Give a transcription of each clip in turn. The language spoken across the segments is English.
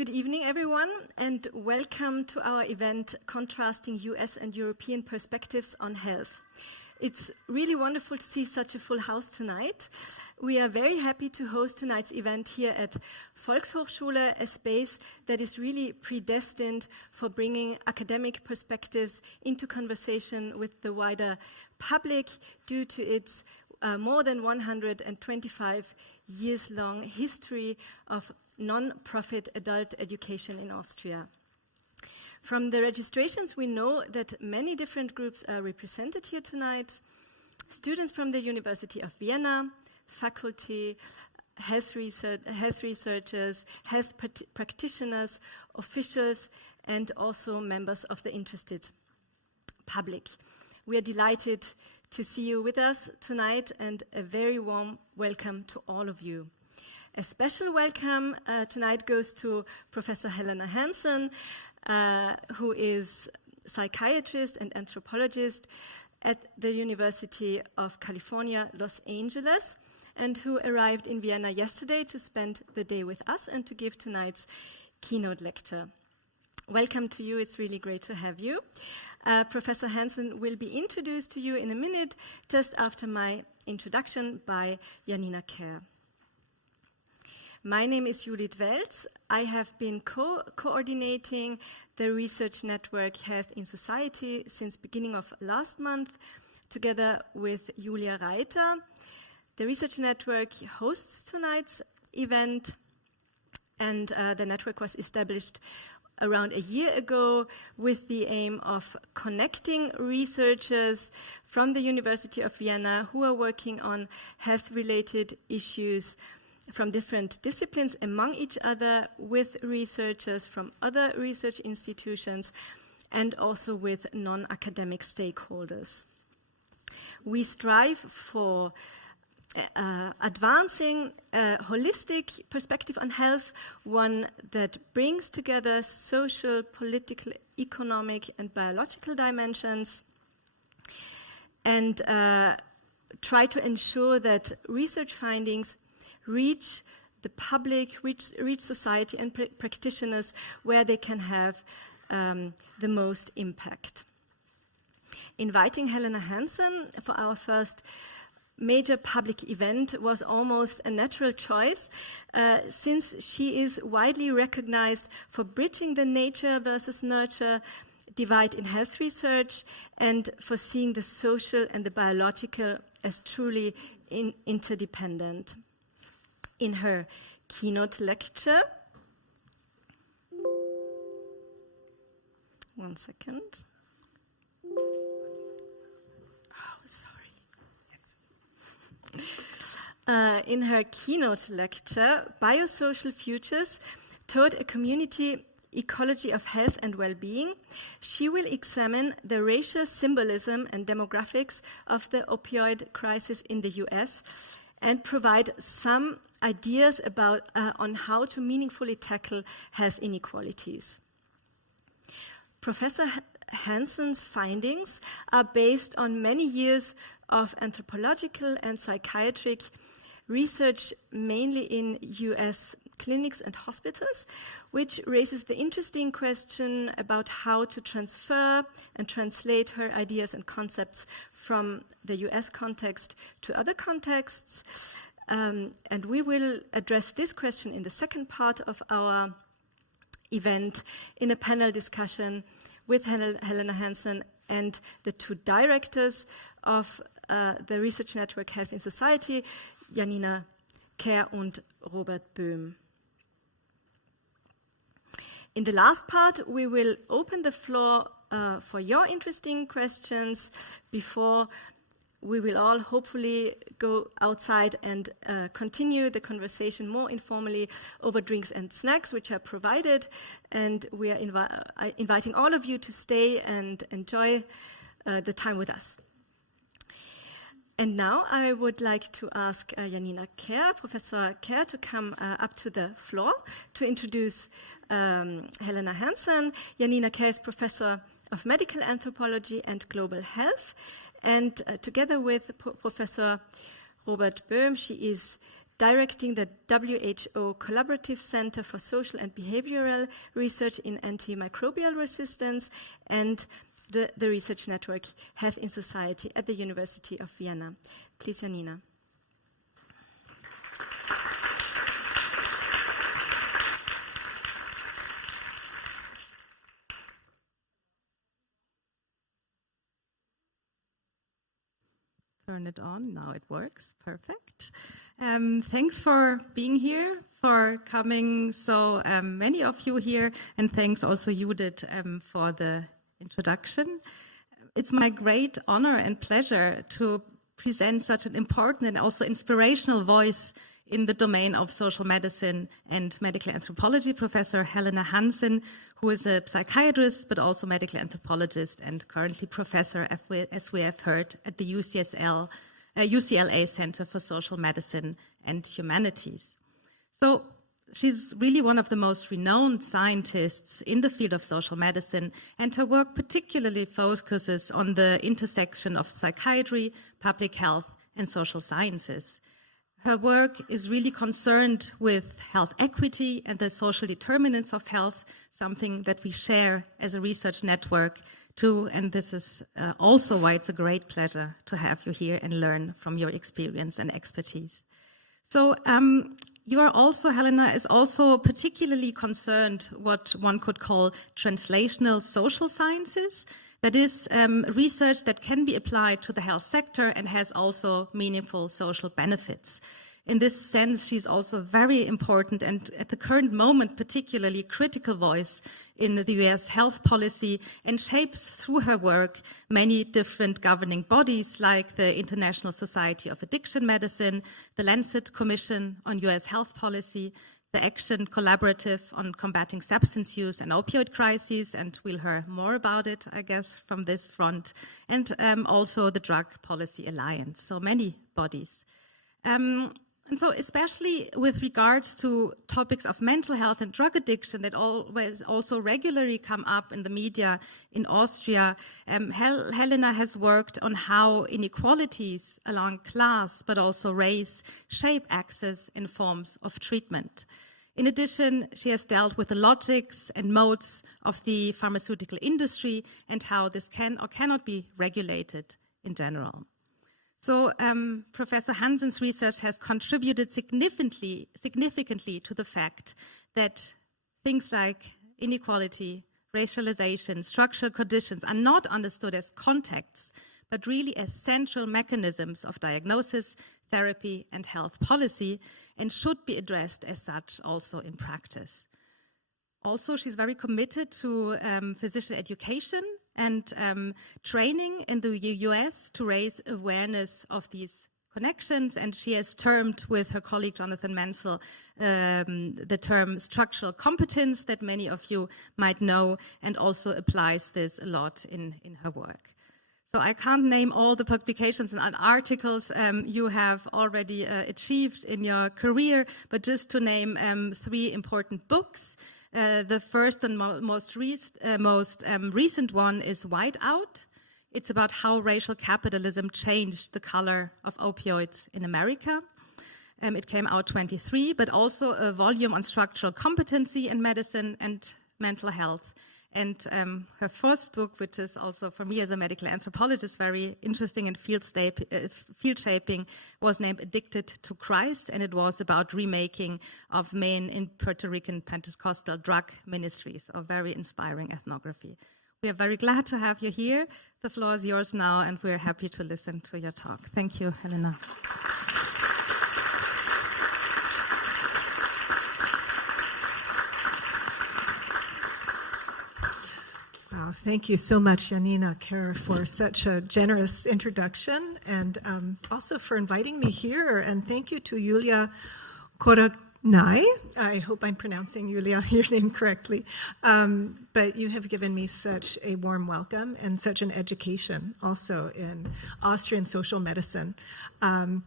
Good evening, everyone, and welcome to our event, Contrasting US and European Perspectives on Health. It's really wonderful to see such a full house tonight. We are very happy to host tonight's event here at Volkshochschule, a space that is really predestined for bringing academic perspectives into conversation with the wider public due to its more than 125 years-long history of non-profit adult education in Austria. From the registrations, we know that many different groups are represented here tonight. Students from the University of Vienna, faculty, health researchers, health practitioners, officials, and also members of the interested public. We are delighted to see you with us tonight, and a very warm welcome to all of you. A special welcome tonight goes to Professor Helena Hansen, who is psychiatrist and anthropologist at the University of California, Los Angeles, and who arrived in Vienna yesterday to spend the day with us and to give tonight's keynote lecture. Welcome to you. It's really great to have you. Professor Hansen will be introduced to you in a minute, just after my introduction by Janina Kehr. My name is Judith Welz. I have been coordinating the research network Health in Society since beginning of last month, together with Julia Reiter. The research network hosts tonight's event, and the network was established around a year ago with the aim of connecting researchers from the University of Vienna who are working on health-related issues from different disciplines among each other, with researchers from other research institutions, and also with non-academic stakeholders. We strive for advancing a holistic perspective on health, one that brings together social, political, economic, and biological dimensions, and try to ensure that research findings reach the public, reach society and practitioners where they can have the most impact. Inviting Helena Hansen for our first major public event was almost a natural choice, since she is widely recognized for bridging the nature versus nurture divide in health research and for seeing the social and the biological as truly interdependent. In her keynote lecture, one second. Oh, sorry. In her keynote lecture, BioSocial Futures, toward a community ecology of health and well-being, she will examine the racial symbolism and demographics of the opioid crisis in the US and provide some ideas about on how to meaningfully tackle health inequalities. Professor Hansen's findings are based on many years of anthropological and psychiatric research, mainly in US clinics and hospitals, which raises the interesting question about how to transfer and translate her ideas and concepts from the US context to other contexts. And we will address this question in the second part of our event in a panel discussion with Helena Hansen and the two directors of the research network Health in Society, Janina, Kehr and Robert Böhm. In the last part, we will open the floor for your interesting questions before we will all hopefully go outside and continue the conversation more informally over drinks and snacks, which are provided. And we are inviting all of you to stay and enjoy the time with us. And now I would like to ask Janina Kehr, Professor Kehr, to come up to the floor to introduce Helena Hansen. Janina Kehr is Professor of Medical Anthropology and Global Health. And together with Professor Robert Böhm, she is directing the WHO Collaborative Center for Social and Behavioral Research in Antimicrobial Resistance, and the research network Health in Society at the University of Vienna. Please, Janina. Turn it on, now it works, perfect. Thanks for being here, for coming so many of you here, and thanks also Judith for the introduction. It's my great honor and pleasure to present such an important and also inspirational voice in the domain of social medicine and medical anthropology, Professor Helena Hansen, who is a psychiatrist but also medical anthropologist and currently professor, as we have heard, at the UCLA Center for Social Medicine and Humanities. So she's really one of the most renowned scientists in the field of social medicine, and her work particularly focuses on the intersection of psychiatry, public health, and social sciences. Her work is really concerned with health equity and the social determinants of health, something that we share as a research network too, and this is also why it's a great pleasure to have you here and learn from your experience and expertise. So you are also, Helena, is also particularly concerned what one could call translational social sciences. That is research that can be applied to the health sector and has also meaningful social benefits. In this sense, she's also very important and at the current moment particularly critical voice in the US health policy, and shapes through her work many different governing bodies like the International Society of Addiction Medicine, the Lancet Commission on US Health Policy, the Action Collaborative on Combating Substance Use and Opioid Crises, and we'll hear more about it, I guess, from this front, and also the Drug Policy Alliance, so many bodies. And so especially with regards to topics of mental health and drug addiction that always also regularly come up in the media in Austria, Helena has worked on how inequalities along class but also race shape access in forms of treatment. In addition, she has dealt with the logics and modes of the pharmaceutical industry and how this can or cannot be regulated in general. So Professor Hansen's research has contributed significantly to the fact that things like inequality, racialization, structural conditions are not understood as contexts, but really as central mechanisms of diagnosis, therapy, and health policy, and should be addressed as such also in practice. Also, she's very committed to physician education and training in the US to raise awareness of these connections, and she has termed with her colleague Jonathan Mansell the term structural competence that many of you might know, and also applies this a lot in her work. So I can't name all the publications and articles you have already achieved in your career, but just to name 3 important books. The first and most recent one is Whiteout. It's about how racial capitalism changed the color of opioids in America. It came out 23, but also a volume on structural competency in medicine and mental health. And her first book, which is also for me as a medical anthropologist very interesting and field-shaping, was named Addicted to Christ, and it was about remaking of Maine in Puerto Rican Pentecostal drug ministries, a very inspiring ethnography. We are very glad to have you here. The floor is yours now, and we're happy to listen to your talk. Thank you, Helena. Wow, thank you so much, Janina, Kehr, for such a generous introduction, and also for inviting me here. And thank you to Julia Koragnai. I hope I'm pronouncing your name correctly. But you have given me such a warm welcome and such an education also in Austrian social medicine. I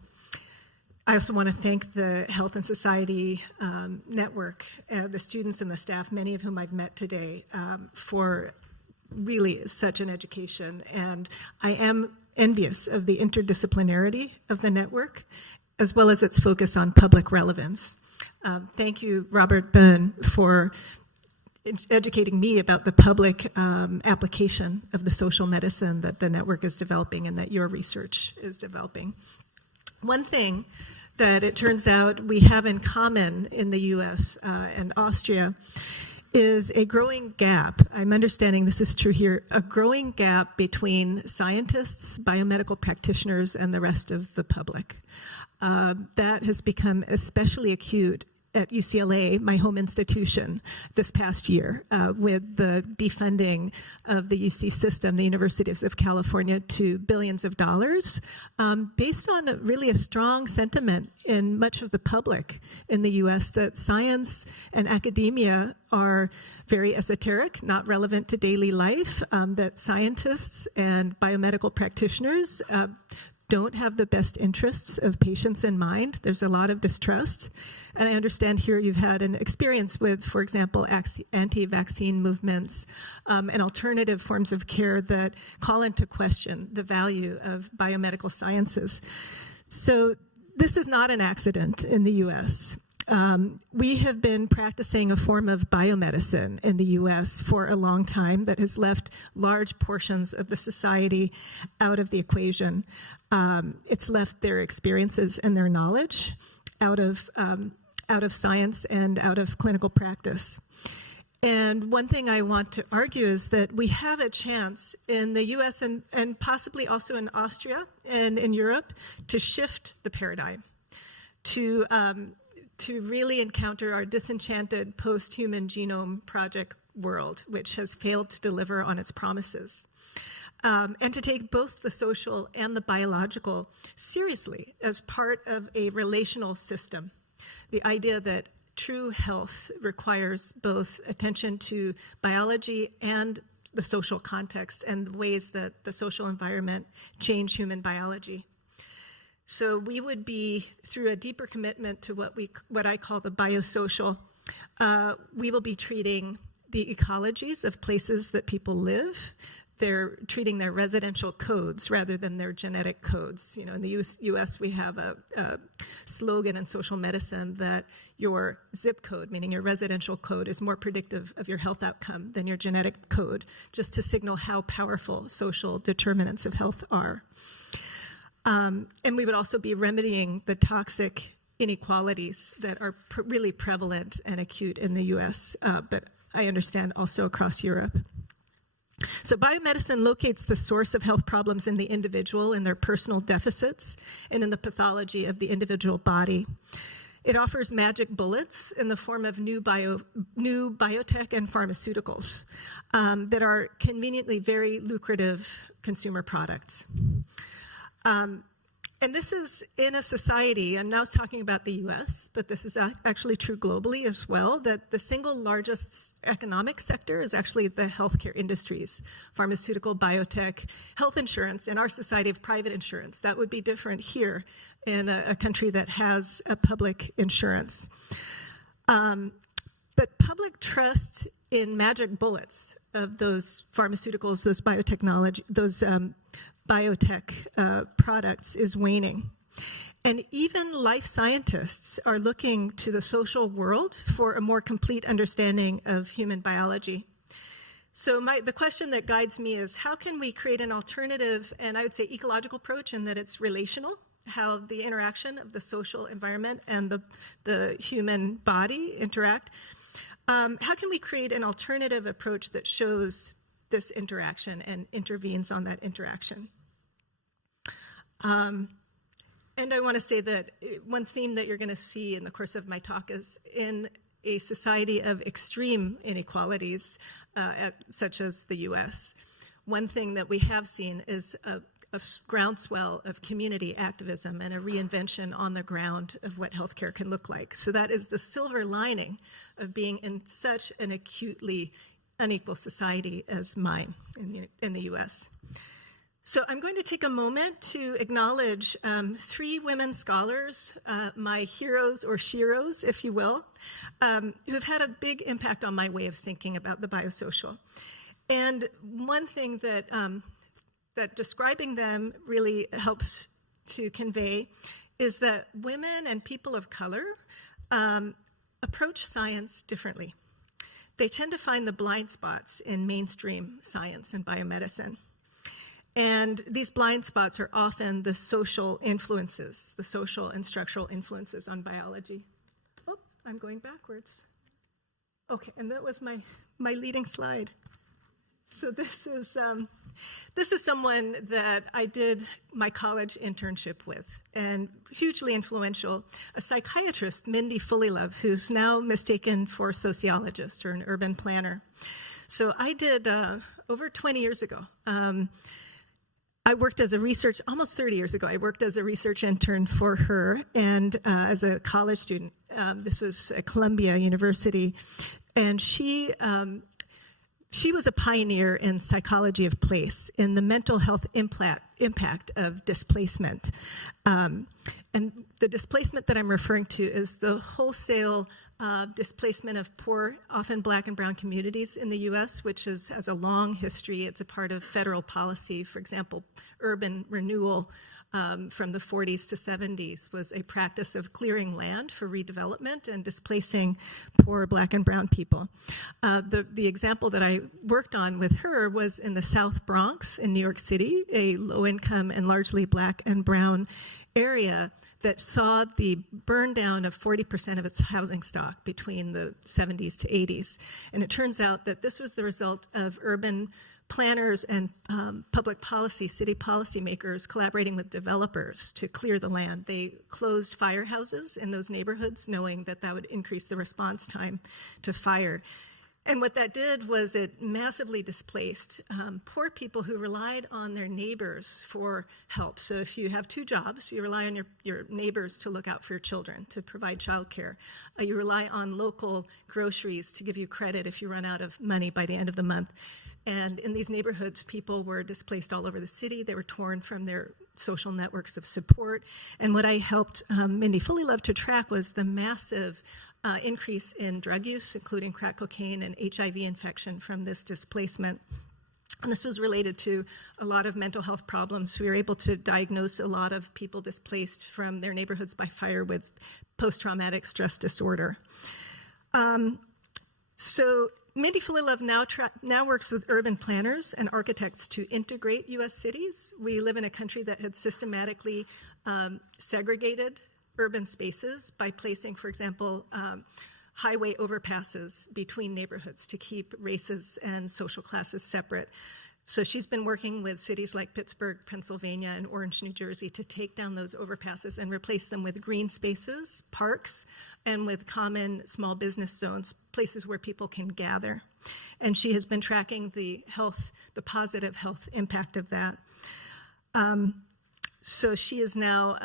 also want to thank the Health and Society Network, the students and the staff, many of whom I've met today, for really such an education. And I am envious of the interdisciplinarity of the network as well as its focus on public relevance. Thank you, Robert Böhm, for educating me about the public application of the social medicine that the network is developing and that your research is developing. One thing that it turns out we have in common in the US and Austria is a growing gap. I'm understanding this is true here, a growing gap between scientists, biomedical practitioners, and the rest of the public. That has become especially acute at UCLA, my home institution, this past year with the defunding of the UC system, the Universities of California, to billions of dollars, based on really a strong sentiment in much of the public in the US that science and academia are very esoteric, not relevant to daily life, that scientists and biomedical practitioners don't have the best interests of patients in mind. There's a lot of distrust. And I understand here you've had an experience with, for example, anti-vaccine movements and alternative forms of care that call into question the value of biomedical sciences. So this is not an accident in the US. We have been practicing a form of biomedicine in the US for a long time that has left large portions of the society out of the equation. It's left their experiences and their knowledge out of science and out of clinical practice. And one thing I want to argue is that we have a chance in the US and possibly also in Austria and in Europe to shift the paradigm, to really encounter our disenchanted post-human genome project world, which has failed to deliver on its promises. And to take both the social and the biological seriously as part of a relational system. The idea that true health requires both attention to biology and the social context and the ways that the social environment change human biology. So we would be, through a deeper commitment to what I call the biosocial, we will be treating the ecologies of places that people live. They're treating their residential codes rather than their genetic codes. You know, in the US, we have a slogan in social medicine that your zip code, meaning your residential code, is more predictive of your health outcome than your genetic code, just to signal how powerful social determinants of health are. And we would also be remedying the toxic inequalities that are really prevalent and acute in the US, but I understand also across Europe. So biomedicine locates the source of health problems in the individual, in their personal deficits, and in the pathology of the individual body. It offers magic bullets in the form of new biotech and pharmaceuticals that are conveniently very lucrative consumer products. And this is in a society, I'm now talking about the US, but this is actually true globally as well, that the single largest economic sector is actually the healthcare industries, pharmaceutical, biotech, health insurance. In our society of private insurance, that would be different here in a country that has a public insurance. But public trust in magic bullets of those pharmaceuticals, those biotechnology, those biotech products is waning. And even life scientists are looking to the social world for a more complete understanding of human biology. So the question that guides me is, how can we create an alternative, and I would say ecological approach in that it's relational, how the interaction of the social environment and the human body interact. How can we create an alternative approach that shows this interaction and intervenes on that interaction? And I want to say that one theme that you're going to see in the course of my talk is in a society of extreme inequalities, such as the US. One thing that we have seen is a groundswell of community activism and a reinvention on the ground of what healthcare can look like. So that is the silver lining of being in such an acutely unequal society as mine in the US. So I'm going to take a moment to acknowledge 3 women scholars, my heroes or sheroes, if you will, who have had a big impact on my way of thinking about the biosocial. And one thing that describing them really helps to convey is that women and people of color approach science differently. They tend to find the blind spots in mainstream science and biomedicine. And these blind spots are often the social influences, the social and structural influences on biology. Oh, I'm going backwards. Okay, and that was my leading slide. So this is someone that I did my college internship with, and hugely influential, a psychiatrist, Mindy Fullilove, who's now mistaken for a sociologist or an urban planner. So I did, over 20 years ago, I worked as a almost 30 years ago, I worked as a research intern for her, and as a college student. This was at Columbia University, and she was a pioneer in psychology of place, in the mental health impact of displacement. And the displacement that I'm referring to is the wholesale displacement of poor, often Black and brown communities in the U.S., which has a long history. It's a part of federal policy. For example, urban renewal from the 40s to 70s was a practice of clearing land for redevelopment and displacing poor Black and brown people. The example that I worked on with her was in the South Bronx in New York City, a low-income and largely Black and brown area that saw the burn down of 40% of its housing stock between the 70s to 80s. And it turns out that this was the result of urban planners and public policy, city policymakers collaborating with developers to clear the land. They closed firehouses in those neighborhoods, knowing that that would increase the response time to fire. And what that did was it massively displaced poor people who relied on their neighbors for help. So if you have two jobs, you rely on your neighbors to look out for your children, to provide childcare. You rely on local groceries to give you credit if you run out of money by the end of the month. And in these neighborhoods, people were displaced all over the city. They were torn from their social networks of support. And what I helped Mindy Fullilove to track was the massive increase in drug use, including crack cocaine and HIV infection from this displacement. And this was related to a lot of mental health problems. We were able to diagnose a lot of people displaced from their neighborhoods by fire with post-traumatic stress disorder. So Mindy Fullilove now works with urban planners and architects to integrate U.S. cities. We live in a country that had systematically segregated urban spaces by placing, for example, highway overpasses between neighborhoods to keep races and social classes separate. So she's been working with cities like Pittsburgh, Pennsylvania, and Orange, New Jersey to take down those overpasses and replace them with green spaces, parks, and with common small business zones, places where people can gather. And she has been tracking the positive health impact of that. So she is now,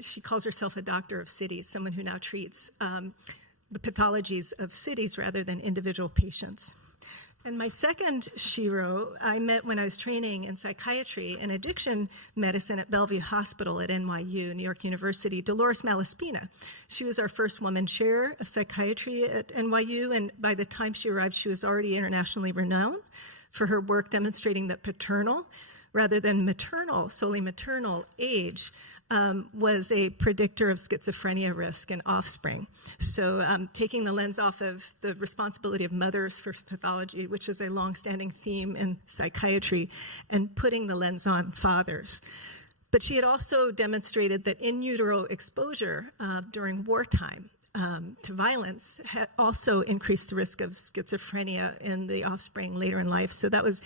she calls herself a doctor of cities, someone who now treats the pathologies of cities rather than individual patients. And my second shero I met when I was training in psychiatry and addiction medicine at Bellevue Hospital at NYU, New York University, Dolores Malaspina. She was our first woman chair of psychiatry at NYU, and by the time she arrived, she was already internationally renowned for her work demonstrating that paternal, rather than maternal, solely maternal age, was a predictor of schizophrenia risk in offspring. So taking the lens off of the responsibility of mothers for pathology, which is a longstanding theme in psychiatry, and putting the lens on fathers. But she had also demonstrated that in utero exposure during wartime to violence had also increased the risk of schizophrenia in the offspring later in life. So that was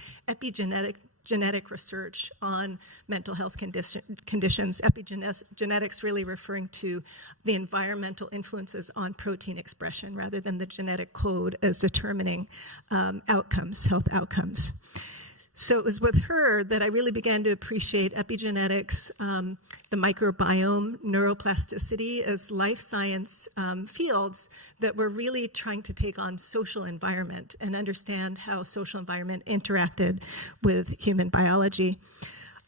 genetic research on mental health conditions, epigenetics really referring to the environmental influences on protein expression rather than the genetic code as determining health outcomes. So it was with her that I really began to appreciate epigenetics, the microbiome, neuroplasticity as life science fields that were really trying to take on social environment and understand how social environment interacted with human biology.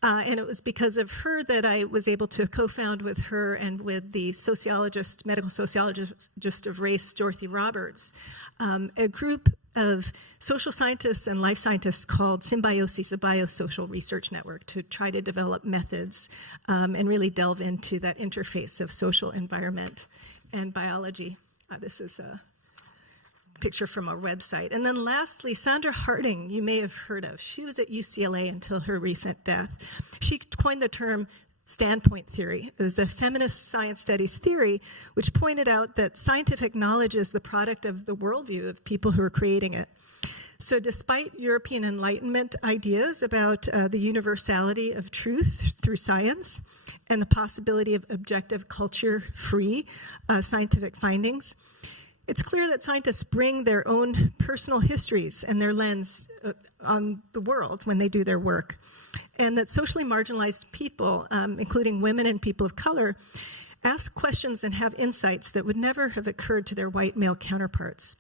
And it was because of her that I was able to co-found with her and with the medical sociologist of race, Dorothy Roberts, a group of social scientists and life scientists called Symbiosis, a biosocial research network, to try to develop methods and really delve into that interface of social environment and biology. This is a picture from our website. And then lastly, Sandra Harding, you may have heard of. She was at UCLA until her recent death. She coined the term standpoint theory. It was a feminist science studies theory which pointed out that scientific knowledge is the product of the worldview of people who are creating it. So despite European Enlightenment ideas about the universality of truth through science and the possibility of objective culture-free scientific findings, it's clear that scientists bring their own personal histories and their lens on the world when they do their work, and that socially marginalized people, including women and people of color, ask questions and have insights that would never have occurred to their white male counterparts.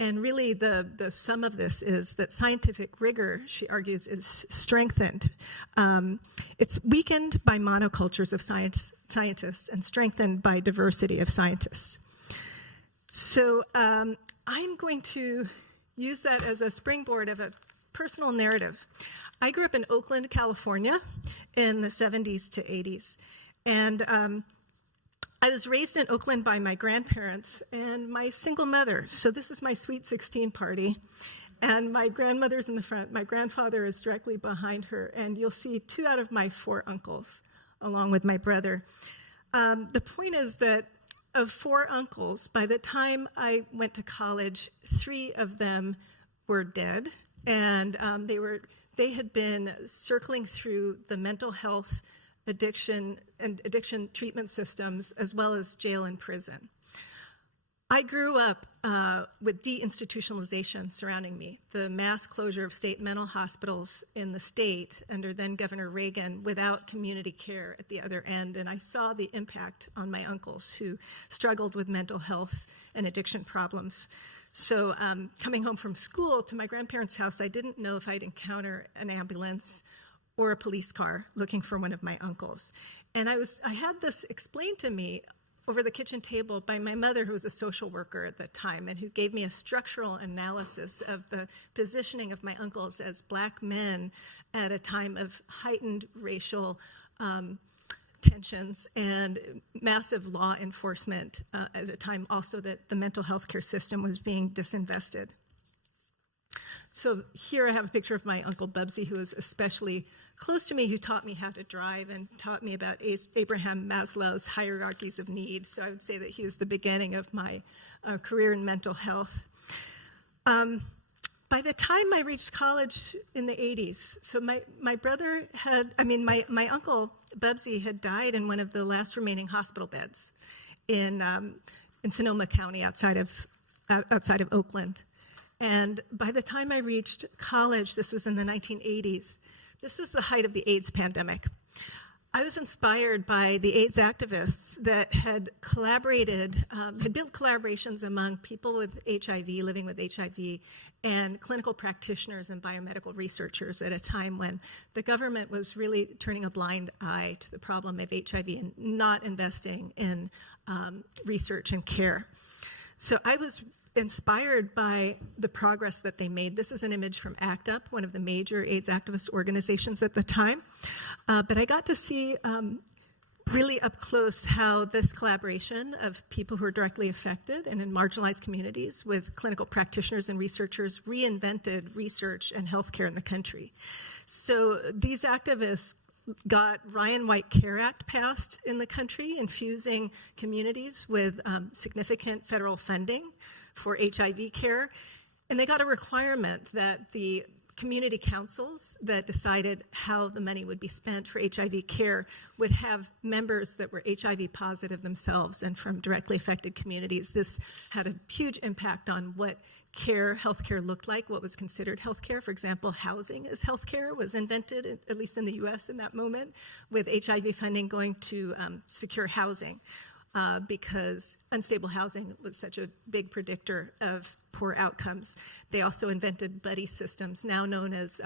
And really the sum of this is that scientific rigor, she argues, is strengthened. It's weakened by monocultures of scientists and strengthened by diversity of scientists. So I'm going to use that as a springboard of a personal narrative. I grew up in Oakland, California in the 70s to 80s. And I was raised in Oakland by my grandparents and my single mother. So this is my Sweet 16 party. And my grandmother's in the front. My grandfather is directly behind her. And you'll see 2 out of my 4 uncles, along with my brother. The point is that of 4 uncles, by the time I went to college, 3 of them were dead. And they had been circling through the mental health, addiction, and addiction treatment systems, as well as jail and prison. I grew up with deinstitutionalization surrounding me, the mass closure of state mental hospitals in the state under then Governor Reagan without community care at the other end. And I saw the impact on my uncles who struggled with mental health and addiction problems. So coming home from school to my grandparents' house, I didn't know if I'd encounter an ambulance or a police car looking for one of my uncles. And I had this explained to me over the kitchen table by my mother, who was a social worker at the time, and who gave me a structural analysis of the positioning of my uncles as Black men at a time of heightened racial tensions and massive law enforcement at a time also that the mental health care system was being disinvested. So here I have a picture of my Uncle Bubsy, who was especially close to me, who taught me how to drive and taught me about Abraham Maslow's hierarchies of need. So I would say that he was the beginning of my career in mental health. By the time I reached college in the 80s, so my brother my Uncle Bubsy had died in one of the last remaining hospital beds in Sonoma County outside of Oakland. And by the time I reached college, this was in the 1980s, this was the height of the AIDS pandemic. I was inspired by the AIDS activists that had collaborated, had built collaborations among people with HIV, living with HIV, and clinical practitioners and biomedical researchers at a time when the government was really turning a blind eye to the problem of HIV and not investing in research and care. So I was inspired by the progress that they made. This is an image from ACT UP, one of the major AIDS activist organizations at the time. But I got to see really up close how this collaboration of people who are directly affected and in marginalized communities with clinical practitioners and researchers reinvented research and healthcare in the country. So these activists got Ryan White Care Act passed in the country, infusing communities with significant federal funding for HIV care. And they got a requirement that the community councils that decided how the money would be spent for HIV care would have members that were HIV positive themselves and from directly affected communities. This had a huge impact on what healthcare looked like, what was considered healthcare. For example, housing as healthcare was invented, at least in the US in that moment, with HIV funding going to secure housing. Because unstable housing was such a big predictor of poor outcomes. They also invented buddy systems, now known as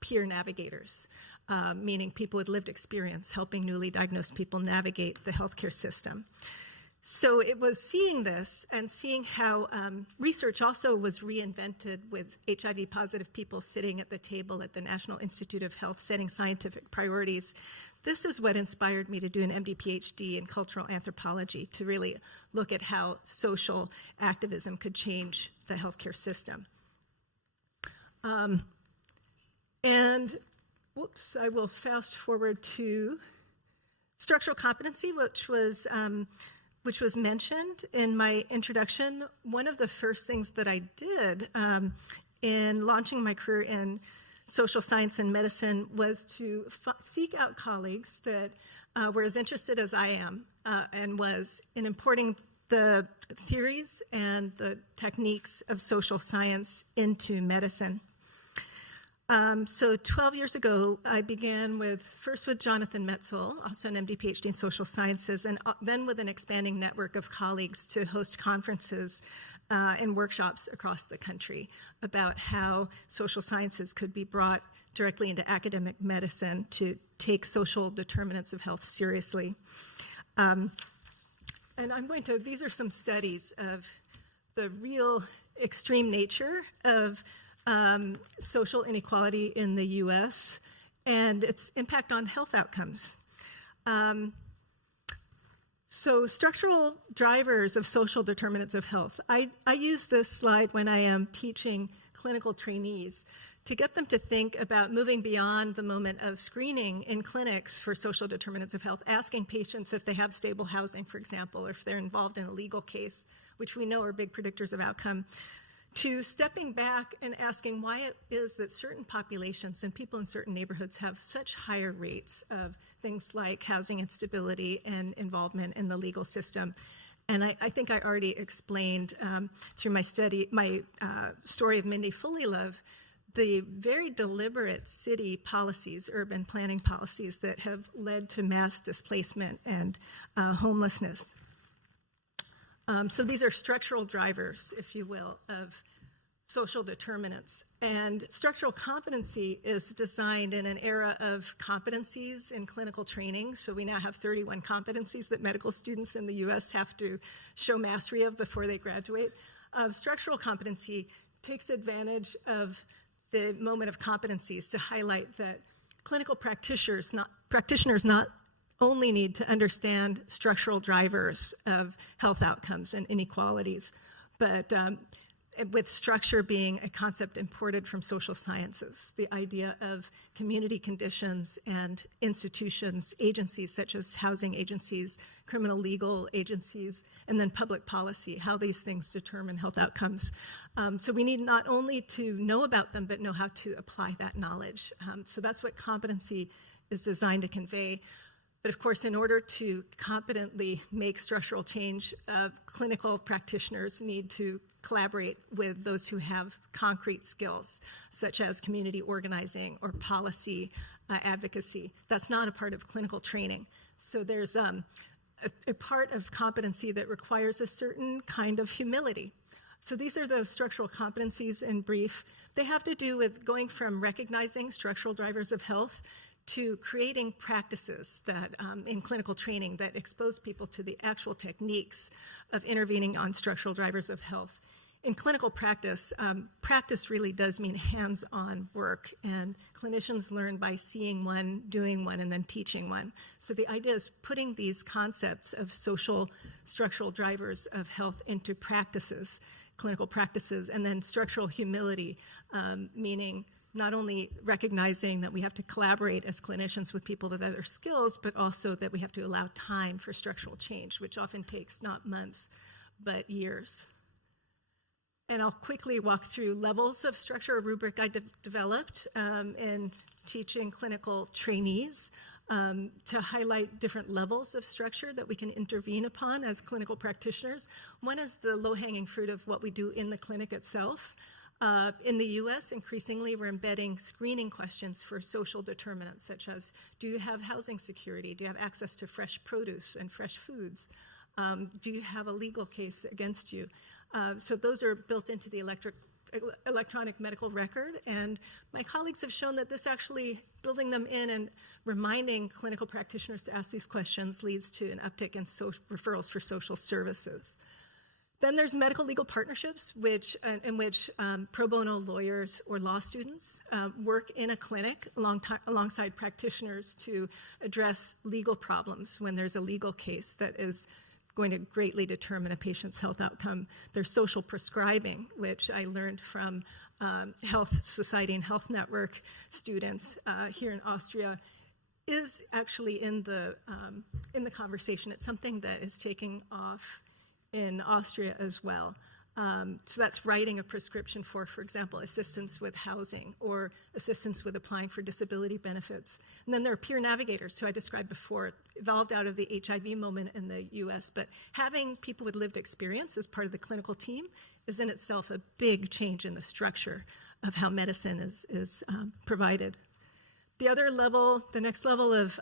peer navigators, meaning people with lived experience helping newly diagnosed people navigate the healthcare system. So it was seeing this and seeing how research also was reinvented with HIV positive people sitting at the table at the National Institute of Health setting scientific priorities. This is what inspired me to do an MD PhD in cultural anthropology, to really look at how social activism could change the healthcare system. And whoops, I will fast forward to structural competency, which was mentioned in my introduction. One of the first things that I did in launching my career in social science and medicine was to seek out colleagues that were as interested as I am and was in importing the theories and the techniques of social science into medicine. So 12 years ago, I began first with Jonathan Metzl, also an MD PhD in social sciences, and then with an expanding network of colleagues to host conferences and workshops across the country about how social sciences could be brought directly into academic medicine to take social determinants of health seriously. And these are some studies of the real extreme nature of social inequality in the US and its impact on health outcomes. So structural drivers of social determinants of health. I use this slide when I am teaching clinical trainees to get them to think about moving beyond the moment of screening in clinics for social determinants of health, asking patients if they have stable housing, for example, or if they're involved in a legal case, which we know are big predictors of outcome, to stepping back and asking why it is that certain populations and people in certain neighborhoods have such higher rates of things like housing instability and involvement in the legal system. And I think I already explained through my story of Mindy Fullilove, the very deliberate city policies, urban planning policies that have led to mass displacement and homelessness. So these are structural drivers, if you will, of social determinants. And structural competency is designed in an era of competencies in clinical training. So we now have 31 competencies that medical students in the US have to show mastery of before they graduate. Structural competency takes advantage of the moment of competencies to highlight that clinical practitioners not only need to understand structural drivers of health outcomes and inequalities, but with structure being a concept imported from social sciences, the idea of community conditions and institutions, agencies such as housing agencies, criminal legal agencies, and then public policy, how these things determine health outcomes. So we need not only to know about them, but know how to apply that knowledge. So that's what competency is designed to convey. But of course, in order to competently make structural change, clinical practitioners need to collaborate with those who have concrete skills, such as community organizing or policy advocacy. That's not a part of clinical training. So there's a part of competency that requires a certain kind of humility. So these are the structural competencies in brief. They have to do with going from recognizing structural drivers of health to creating practices that in clinical training that expose people to the actual techniques of intervening on structural drivers of health. In clinical practice, practice really does mean hands-on work, and clinicians learn by seeing one, doing one, and then teaching one. So the idea is putting these concepts of social structural drivers of health into practices, clinical practices, and then structural humility, meaning not only recognizing that we have to collaborate as clinicians with people with other skills, but also that we have to allow time for structural change, which often takes not months, but years. And I'll quickly walk through levels of structure, a rubric I developed in teaching clinical trainees to highlight different levels of structure that we can intervene upon as clinical practitioners. One is the low-hanging fruit of what we do in the clinic itself. In the US, increasingly, we're embedding screening questions for social determinants, such as, do you have housing security? Do you have access to fresh produce and fresh foods? Do you have a legal case against you? So those are built into the electronic medical record. And my colleagues have shown that this actually, building them in and reminding clinical practitioners to ask these questions leads to an uptick in referrals for social services. Then there's medical legal partnerships, in which pro bono lawyers or law students work in a clinic alongside practitioners to address legal problems when there's a legal case that is going to greatly determine a patient's health outcome. There's social prescribing, which I learned from Health Society and Health Network students here in Austria, is actually in the conversation. It's something that is taking off in Austria as well. So that's writing a prescription for example, assistance with housing or assistance with applying for disability benefits. And then there are peer navigators, who I described before, evolved out of the HIV moment in the US, but having people with lived experience as part of the clinical team is in itself a big change in the structure of how medicine is provided. The next level of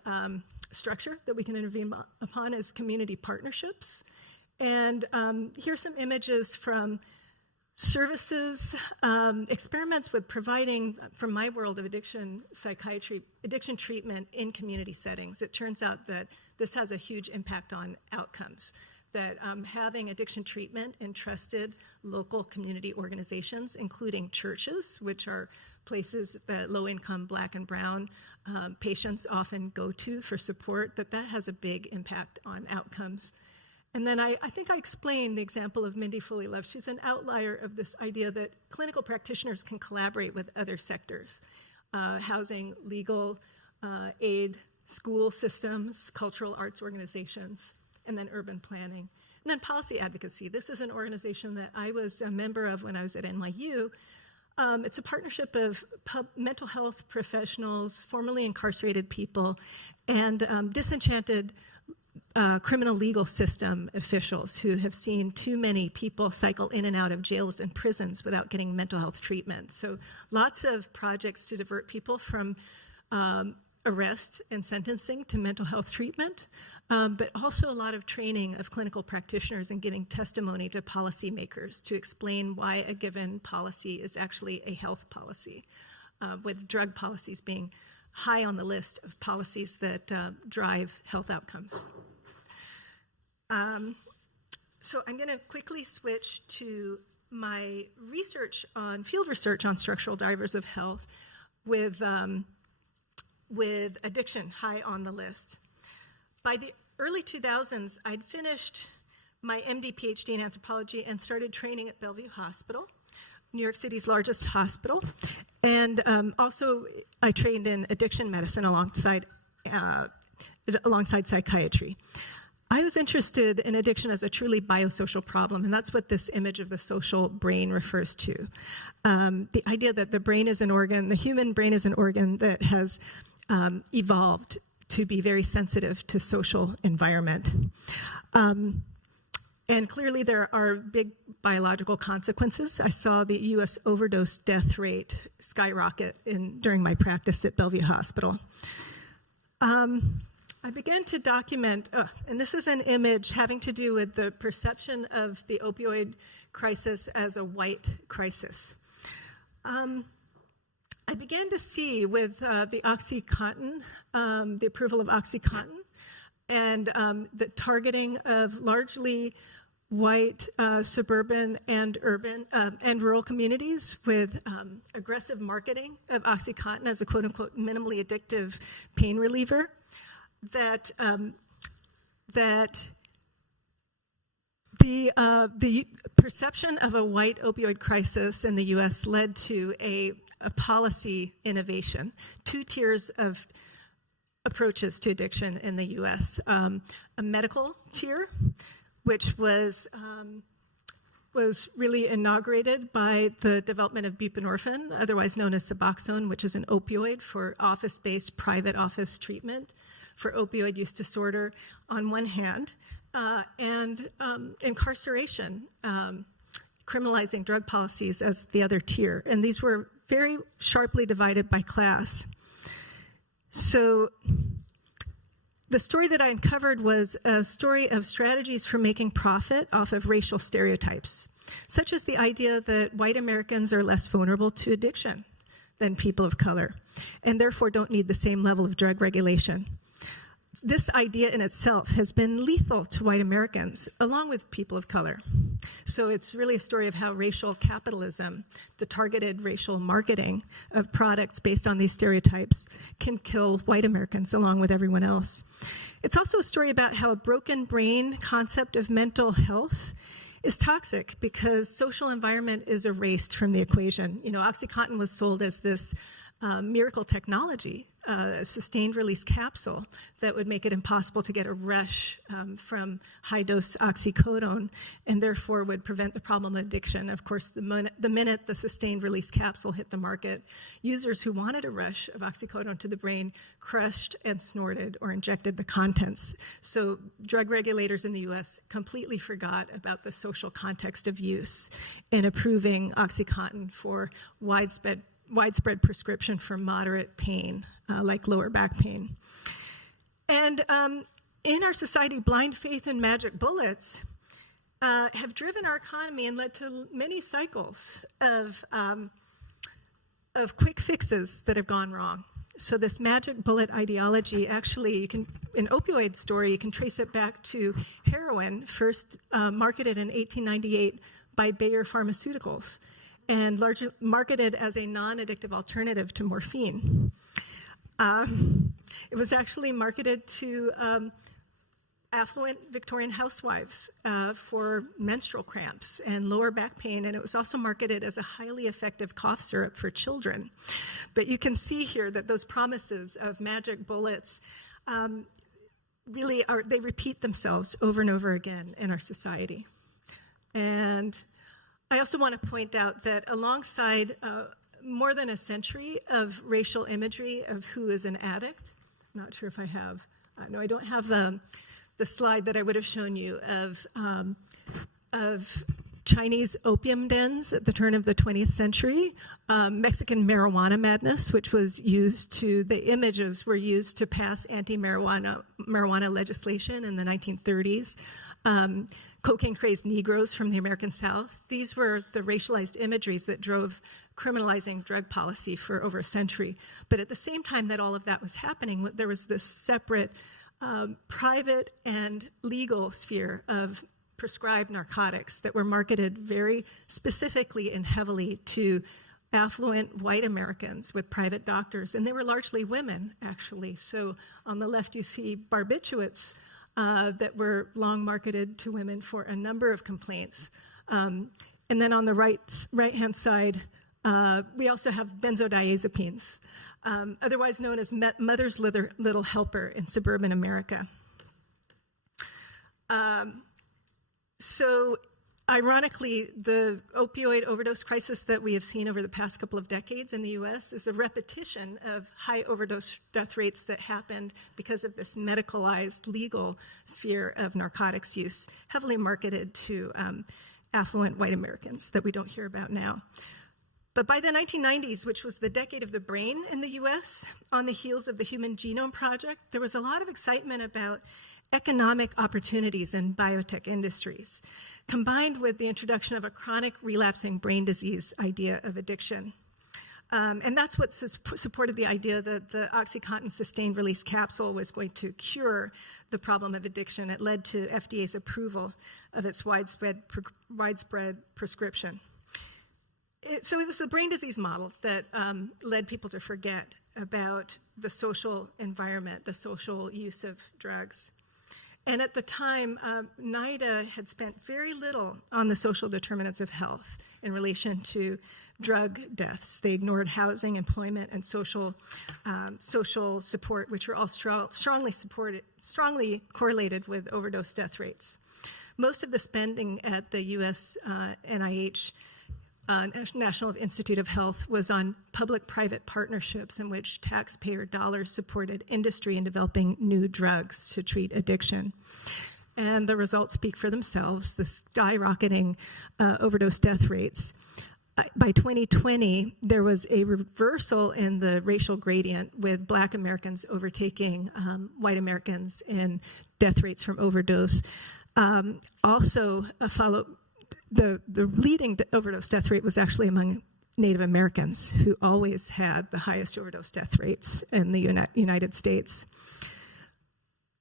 structure that we can intervene upon is community partnerships. And here's some images from services, experiments with providing, from my world of addiction psychiatry, addiction treatment in community settings. It turns out that this has a huge impact on outcomes, that having addiction treatment in trusted local community organizations, including churches, which are places that low-income Black and Brown patients often go to for support, that has a big impact on outcomes. And then I think I explained the example of Mindy Foley Love. She's an outlier of this idea that clinical practitioners can collaborate with other sectors, housing, legal, aid, school systems, cultural arts organizations, and then urban planning. And then policy advocacy. This is an organization that I was a member of when I was at NYU. It's a partnership of mental health professionals, formerly incarcerated people, and disenchanted criminal legal system officials who have seen too many people cycle in and out of jails and prisons without getting mental health treatment. So lots of projects to divert people from arrest and sentencing to mental health treatment, but also a lot of training of clinical practitioners and giving testimony to policymakers to explain why a given policy is actually a health policy, with drug policies being high on the list of policies that drive health outcomes. So I'm going to quickly switch to my field research on structural drivers of health with addiction high on the list. By the early 2000s, I'd finished my MD, PhD in anthropology and started training at Bellevue Hospital, New York City's largest hospital. And also I trained in addiction medicine alongside psychiatry. I was interested in addiction as a truly biosocial problem, and that's what this image of the social brain refers to. The idea that the brain is an organ, the human brain is an organ that has evolved to be very sensitive to social environment. And clearly there are big biological consequences. I saw the US overdose death rate skyrocket during my practice at Bellevue Hospital. I began to document, and this is an image having to do with the perception of the opioid crisis as a white crisis. I began to see with the OxyContin, the approval of OxyContin, and the targeting of largely white suburban and urban and rural communities with aggressive marketing of OxyContin as a quote-unquote minimally addictive pain reliever, that the perception of a white opioid crisis in the U.S. led to a policy innovation, 2 tiers of approaches to addiction in the U.S. A medical tier, which was really inaugurated by the development of buprenorphine, otherwise known as Suboxone, which is an opioid for office-based private office treatment for opioid use disorder on one hand, and incarceration, criminalizing drug policies as the other tier. And these were very sharply divided by class. So the story that I uncovered was a story of strategies for making profit off of racial stereotypes. such as the idea that white Americans are less vulnerable to addiction than people of color, and therefore don't need the same level of drug regulation. This idea in itself has been lethal to white Americans, along with people of color. So it's really a story of how racial capitalism, the targeted racial marketing of products based on these stereotypes, can kill white Americans along with everyone else. It's also a story about how a broken brain concept of mental health is toxic because social environment is erased from the equation. You know, OxyContin was sold as this miracle technology, a sustained release capsule that would make it impossible to get a rush from high dose oxycodone and therefore would prevent the problem of addiction. Of course, the minute the sustained release capsule hit the market, users who wanted a rush of oxycodone to the brain crushed and snorted or injected the contents. So drug regulators in the US completely forgot about the social context of use in approving OxyContin for widespread prescription for moderate pain, like lower back pain. And in our society, blind faith and magic bullets have driven our economy and led to many cycles of quick fixes that have gone wrong. So this magic bullet ideology, actually, an opioid story, you can trace it back to heroin, first marketed in 1898 by Bayer Pharmaceuticals, and largely marketed as a non-addictive alternative to morphine. It was actually marketed to affluent Victorian housewives for menstrual cramps and lower back pain, and it was also marketed as a highly effective cough syrup for children. But you can see here that those promises of magic bullets they repeat themselves over and over again in our society. And I also want to point out that alongside more than a century of racial imagery of who is an addict, I'm not sure if I have, no, I don't have the slide that I would have shown you of Chinese opium dens at the turn of the 20th century, Mexican marijuana madness, which was the images were used to pass anti-marijuana legislation in the 1930s. Cocaine-crazed Negroes from the American South. These were the racialized imageries that drove criminalizing drug policy for over a century. But at the same time that all of that was happening, there was this separate private and legal sphere of prescribed narcotics that were marketed very specifically and heavily to affluent white Americans with private doctors. And they were largely women, actually. So on the left, you see barbiturates that were long marketed to women for a number of complaints. And then on the right-hand side, we also have benzodiazepines, otherwise known as Mother's Little Helper in suburban America. So ironically, the opioid overdose crisis that we have seen over the past couple of decades in the US is a repetition of high overdose death rates that happened because of this medicalized legal sphere of narcotics use, heavily marketed to affluent white Americans that we don't hear about now. But by the 1990s, which was the decade of the brain in the US, on the heels of the Human Genome Project, there was a lot of excitement about economic opportunities in biotech industries, combined with the introduction of a chronic relapsing brain disease idea of addiction. And that's what supported the idea that the OxyContin sustained release capsule was going to cure the problem of addiction. It led to FDA's approval of its widespread prescription. So it was the brain disease model that led people to forget about the social environment, the social use of drugs. And at the time, NIDA had spent very little on the social determinants of health in relation to drug deaths. They ignored housing, employment, and social support, which were all strongly correlated with overdose death rates. Most of the spending at the US NIH, National Institute of Health, was on public-private partnerships in which taxpayer dollars supported industry in developing new drugs to treat addiction. And the results speak for themselves, the skyrocketing overdose death rates. By 2020, there was a reversal in the racial gradient, with Black Americans overtaking white Americans in death rates from overdose. Also, the leading overdose death rate was actually among Native Americans, who always had the highest overdose death rates in the United States.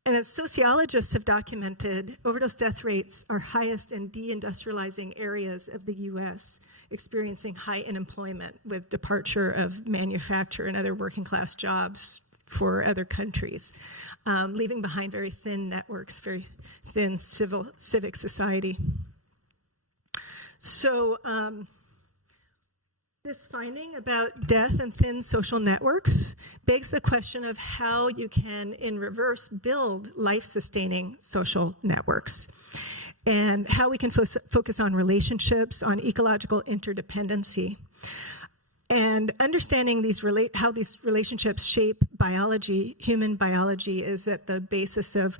And as sociologists have documented, overdose death rates are highest in deindustrializing areas of the U.S., experiencing high unemployment with departure of manufacture and other working class jobs for other countries, leaving behind very thin networks, very thin civic society. So this finding about death and thin social networks begs the question of how you can, in reverse, build life-sustaining social networks, and how we can focus on relationships, on ecological interdependency. And understanding how these relationships shape biology, human biology, is at the basis of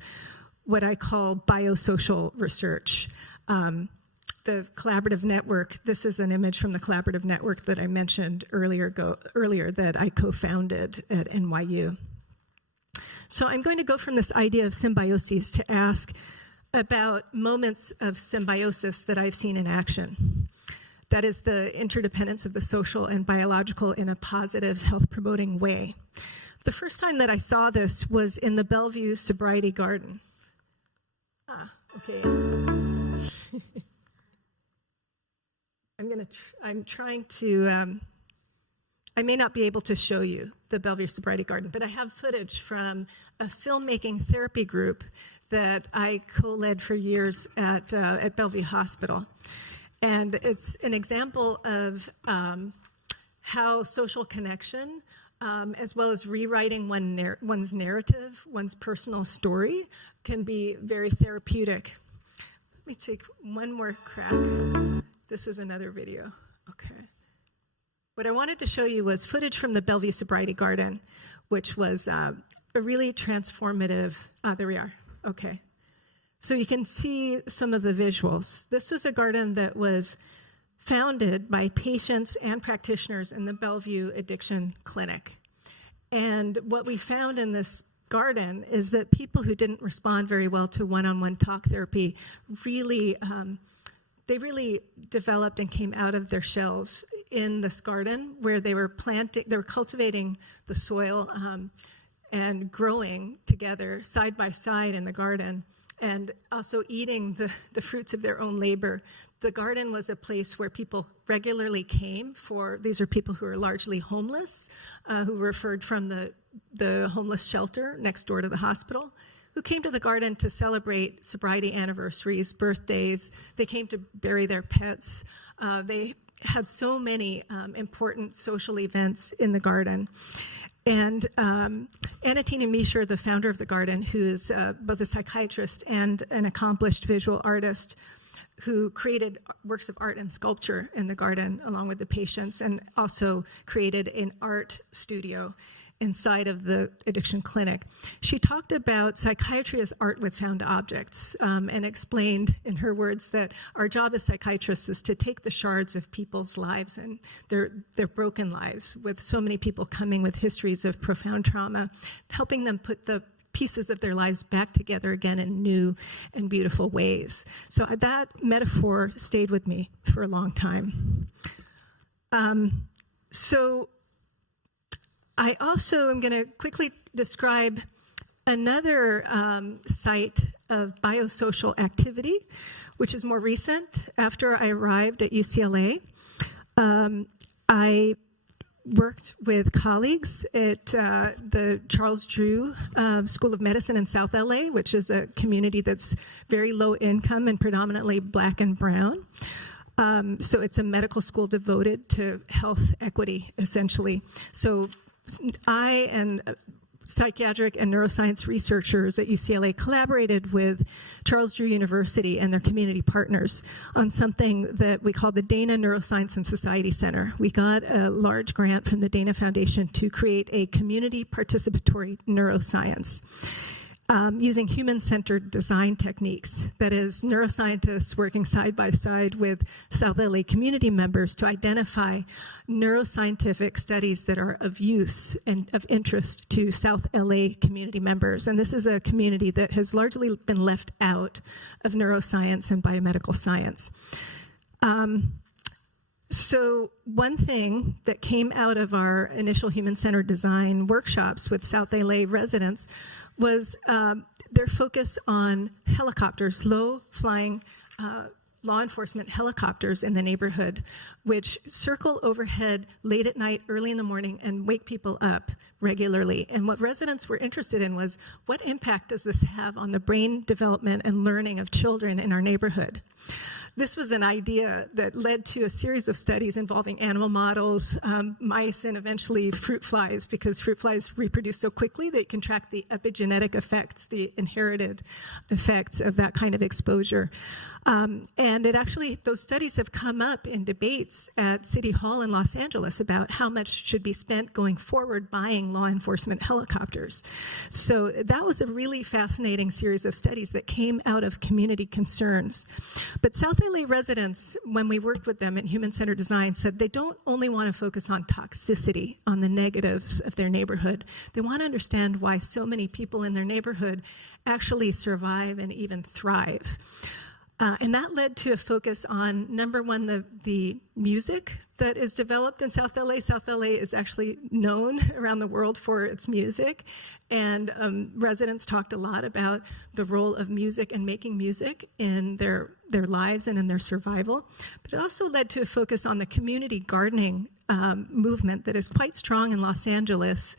what I call biosocial research. The collaborative network, this is an image from the collaborative network that I mentioned earlier that I co-founded at NYU. So I'm going to go from this idea of symbiosis to ask about moments of symbiosis that I've seen in action. That is the interdependence of the social and biological in a positive, health-promoting way. The first time that I saw this was in the Bellevue Sobriety Garden. Okay. I'm trying to, I may not be able to show you the Bellevue Sobriety Garden, but I have footage from a filmmaking therapy group that I co-led for years at Bellevue Hospital. And it's an example of how social connection, as well as rewriting one's narrative, one's personal story, can be very therapeutic. Let me take one more crack. This is another video. Okay. What I wanted to show you was footage from the Bellevue Sobriety Garden, which was a really transformative. There we are. Okay. So you can see some of the visuals. This was a garden that was founded by patients and practitioners in the Bellevue Addiction Clinic. And what we found in this garden is that people who didn't respond very well to one-on-one talk therapy really they really developed and came out of their shells in this garden, where they were cultivating the soil and growing together side by side in the garden, and also eating the fruits of their own labor. The garden was a place where people regularly came these are people who are largely homeless, who were referred from the homeless shelter next door to the hospital, who came to the garden to celebrate sobriety anniversaries, birthdays. They came to bury their pets. They had so many important social events in the garden. And Anatina Misher, the founder of the garden, who is both a psychiatrist and an accomplished visual artist, who created works of art and sculpture in the garden along with the patients, and also created an art studio inside of the addiction clinic. She talked about psychiatry as art with found objects, and explained in her words that our job as psychiatrists is to take the shards of people's lives and their broken lives, with so many people coming with histories of profound trauma, helping them put the pieces of their lives back together again in new and beautiful ways. So that metaphor stayed with me for a long time. So I also am going to quickly describe another site of biosocial activity, which is more recent. After I arrived at UCLA, I worked with colleagues at the Charles Drew School of Medicine in South LA, which is a community that's very low income and predominantly Black and brown. So it's a medical school devoted to health equity, essentially. So I and psychiatric and neuroscience researchers at UCLA collaborated with Charles Drew University and their community partners on something that we call the Dana Neuroscience and Society Center. We got a large grant from the Dana Foundation to create a community participatory neuroscience using human-centered design techniques. That is, neuroscientists working side by side with South LA community members to identify neuroscientific studies that are of use and of interest to South LA community members. And this is a community that has largely been left out of neuroscience and biomedical science. So one thing that came out of our initial human-centered design workshops with South LA residents was their focus on helicopters, low-flying law enforcement helicopters in the neighborhood, which circle overhead late at night, early in the morning, and wake people up regularly. And what residents were interested in was, what impact does this have on the brain development and learning of children in our neighborhood? This was an idea that led to a series of studies involving animal models, mice, and eventually fruit flies, because fruit flies reproduce so quickly they can track the epigenetic effects, the inherited effects of that kind of exposure. And it actually, those studies have come up in debates at City Hall in Los Angeles about how much should be spent going forward buying law enforcement helicopters. So that was a really fascinating series of studies that came out of community concerns. But South LA residents, when we worked with them in human-centered design, said they don't only want to focus on toxicity, on the negatives of their neighborhood. They want to understand why so many people in their neighborhood actually survive and even thrive. And that led to a focus on, number one, the music that is developed in South LA. South LA is actually known around the world for its music. And residents talked a lot about the role of music and making music in their lives and in their survival. But it also led to a focus on the community gardening movement that is quite strong in Los Angeles,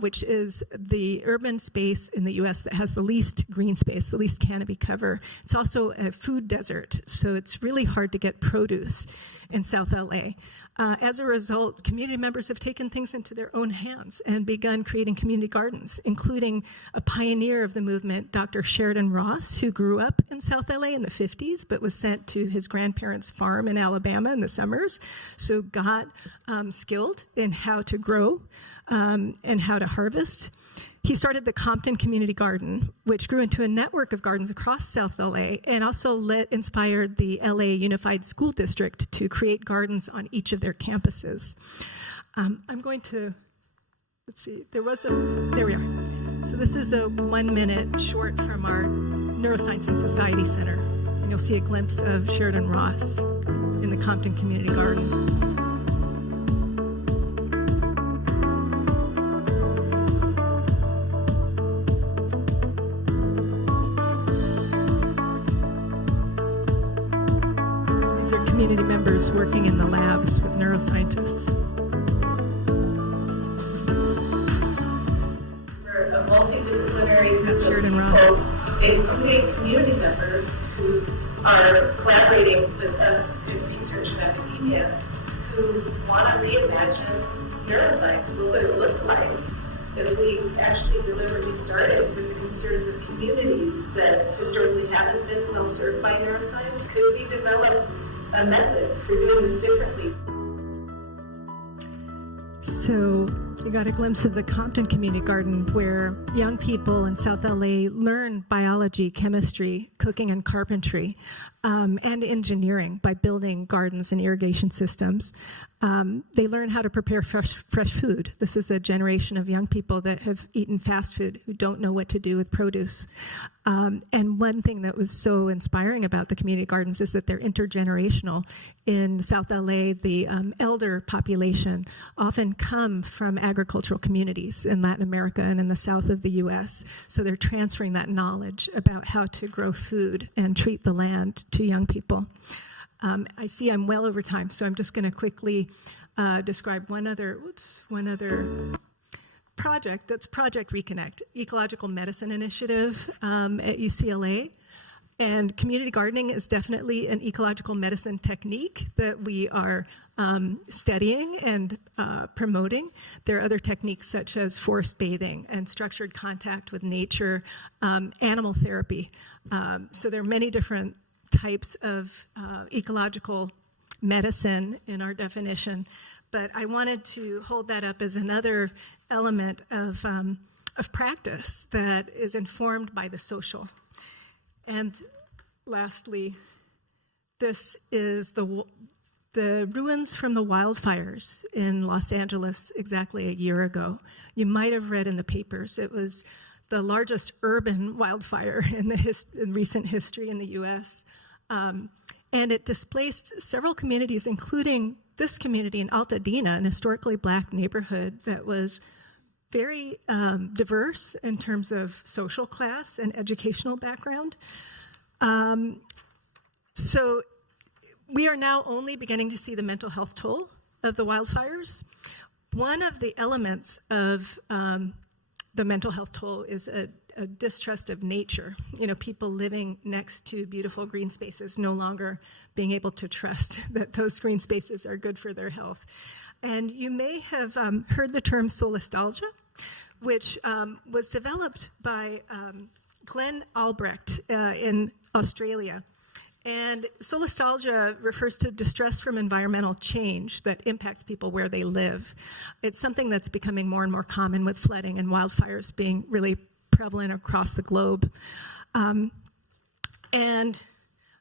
which is the urban space in the US that has the least green space, the least canopy cover. It's also a food desert, so it's really hard to get produce in South LA. As a result, community members have taken things into their own hands and begun creating community gardens, including a pioneer of the movement, Dr. Sheridan Ross, who grew up in South LA in the 50s, but was sent to his grandparents' farm in Alabama in the summers, so got skilled in how to grow and how to harvest. He started the Compton Community Garden, which grew into a network of gardens across South LA, and also inspired the LA Unified School District to create gardens on each of their campuses. I'm going to, let's see, there we are. So this is a 1-minute short from our Neuroscience and Society Center, and you'll see a glimpse of Sheridan Ross in the Compton Community Garden. Community members working in the labs with neuroscientists. We're a multidisciplinary group of Sheridan people, Ross, including community members who are collaborating with us in research and academia, who want to reimagine neuroscience. What would it look like if we actually deliberately started with the concerns of communities that historically haven't been well served by neuroscience? Could we develop a method for doing this differently? So you got a glimpse of the Compton Community Garden, where young people in South LA learn biology, chemistry, cooking and carpentry, and engineering by building gardens and irrigation systems. They learn how to prepare fresh food. This is a generation of young people that have eaten fast food, who don't know what to do with produce. And one thing that was so inspiring about the community gardens is that they're intergenerational. In South LA, the elder population often come from agricultural communities in Latin America and in the south of the US. So they're transferring that knowledge about how to grow food and treat the land to young people. I see I'm well over time, so I'm just going to quickly describe one other project. That's Project Reconnect, Ecological Medicine Initiative at UCLA. And community gardening is definitely an ecological medicine technique that we are studying and promoting. There are other techniques such as forest bathing and structured contact with nature, animal therapy. So there are many different types of ecological medicine in our definition, but I wanted to hold that up as another element of practice that is informed by the social. And lastly, this is the ruins from the wildfires in Los Angeles exactly a year ago. You might have read in the papers, it was the largest urban wildfire in recent history in the US. And it displaced several communities, including this community in Altadena, an historically black neighborhood that was very diverse in terms of social class and educational background. So we are now only beginning to see the mental health toll of the wildfires. One of the elements of the mental health toll is a distrust of nature. You know, people living next to beautiful green spaces no longer being able to trust that those green spaces are good for their health. And you may have heard the term solastalgia, which was developed by Glenn Albrecht in Australia. And solastalgia refers to distress from environmental change that impacts people where they live. It's something that's becoming more and more common with flooding and wildfires being really prevalent across the globe. And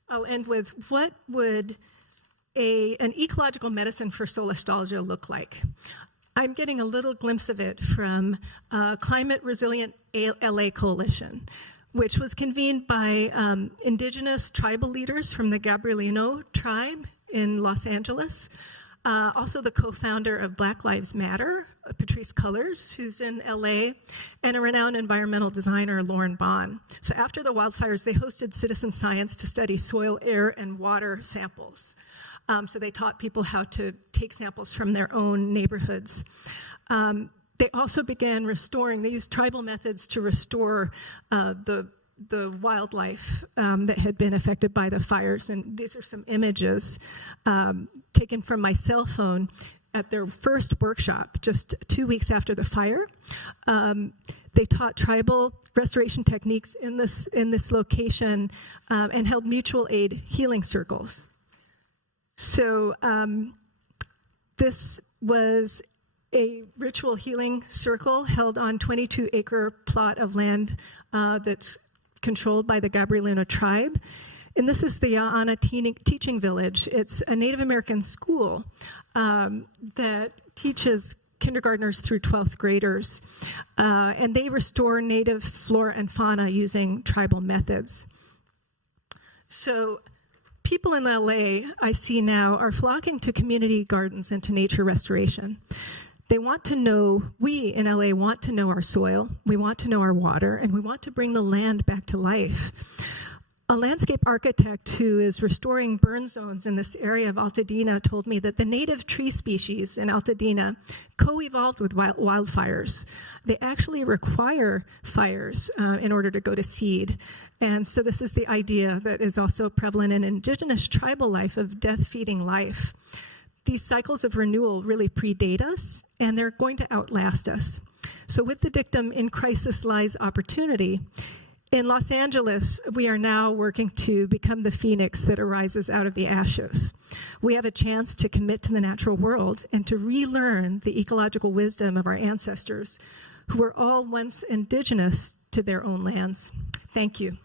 I'll end with, what would an ecological medicine for solastalgia look like? I'm getting a little glimpse of it from Climate Resilient LA Coalition, which was convened by indigenous tribal leaders from the Gabrielino tribe in Los Angeles. Also the co-founder of Black Lives Matter, Patrice Cullors, who's in LA, and a renowned environmental designer, Lauren Bond. So after the wildfires, they hosted citizen science to study soil, air, and water samples. So they taught people how to take samples from their own neighborhoods. They also began restoring, they used tribal methods to restore the wildlife that had been affected by the fires. And these are some images taken from my cell phone at their first workshop, just 2 weeks after the fire. They taught tribal restoration techniques in this location and held mutual aid healing circles. So this was a ritual healing circle held on 22-acre plot of land that's controlled by the Gabrielino tribe. And this is the Ya'ana Teaching Village. It's a Native American school that teaches kindergartners through 12th graders. And they restore native flora and fauna using tribal methods. So people in LA, I see now, are flocking to community gardens and to nature restoration. They want to know, we in LA want to know our soil, we want to know our water, and we want to bring the land back to life. A landscape architect who is restoring burn zones in this area of Altadena told me that the native tree species in Altadena co-evolved with wildfires. They actually require fires in order to go to seed. And so this is the idea that is also prevalent in indigenous tribal life of death-feeding life. These cycles of renewal really predate us, and they're going to outlast us. So with the dictum, in crisis lies opportunity, in Los Angeles, we are now working to become the phoenix that arises out of the ashes. We have a chance to commit to the natural world and to relearn the ecological wisdom of our ancestors, who were all once indigenous to their own lands. Thank you.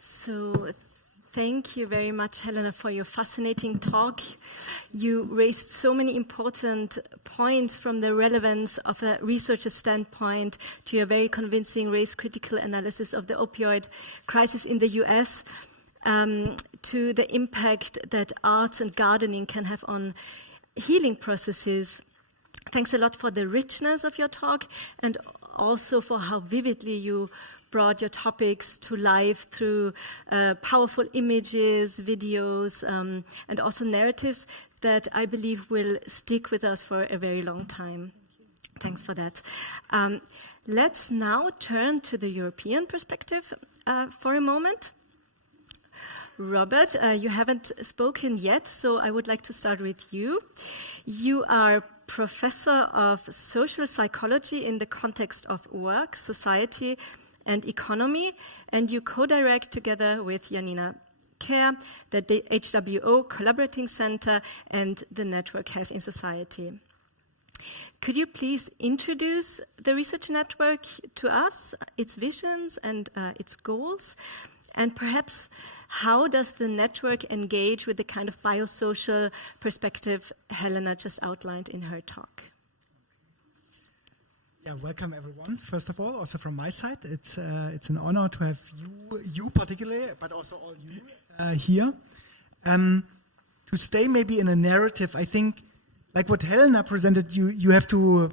So, thank you very much, Helena, for your fascinating talk. You raised so many important points from the relevance of a researcher's standpoint to your very convincing race-critical analysis of the opioid crisis in the US. To the impact that arts and gardening can have on healing processes. Thanks a lot for the richness of your talk and also for how vividly you brought your topics to life through powerful images, videos, and also narratives that I believe will stick with us for a very long time. Thanks for that. Let's now turn to the European perspective for a moment. Robert, you haven't spoken yet, so I would like to start with you. You are professor of social psychology in the context of work, society, and economy, and you co-direct together with Janina Kehr the HWO Collaborating Center and the Network Health in Society. Could you please introduce the research network to us, its visions and its goals, and perhaps how does the network engage with the kind of biosocial perspective Helena just outlined in her talk? Yeah, welcome everyone. First of all, also from my side, it's an honor to have you particularly, but also all you here. To stay maybe in a narrative, I think, like what Helena presented, you have to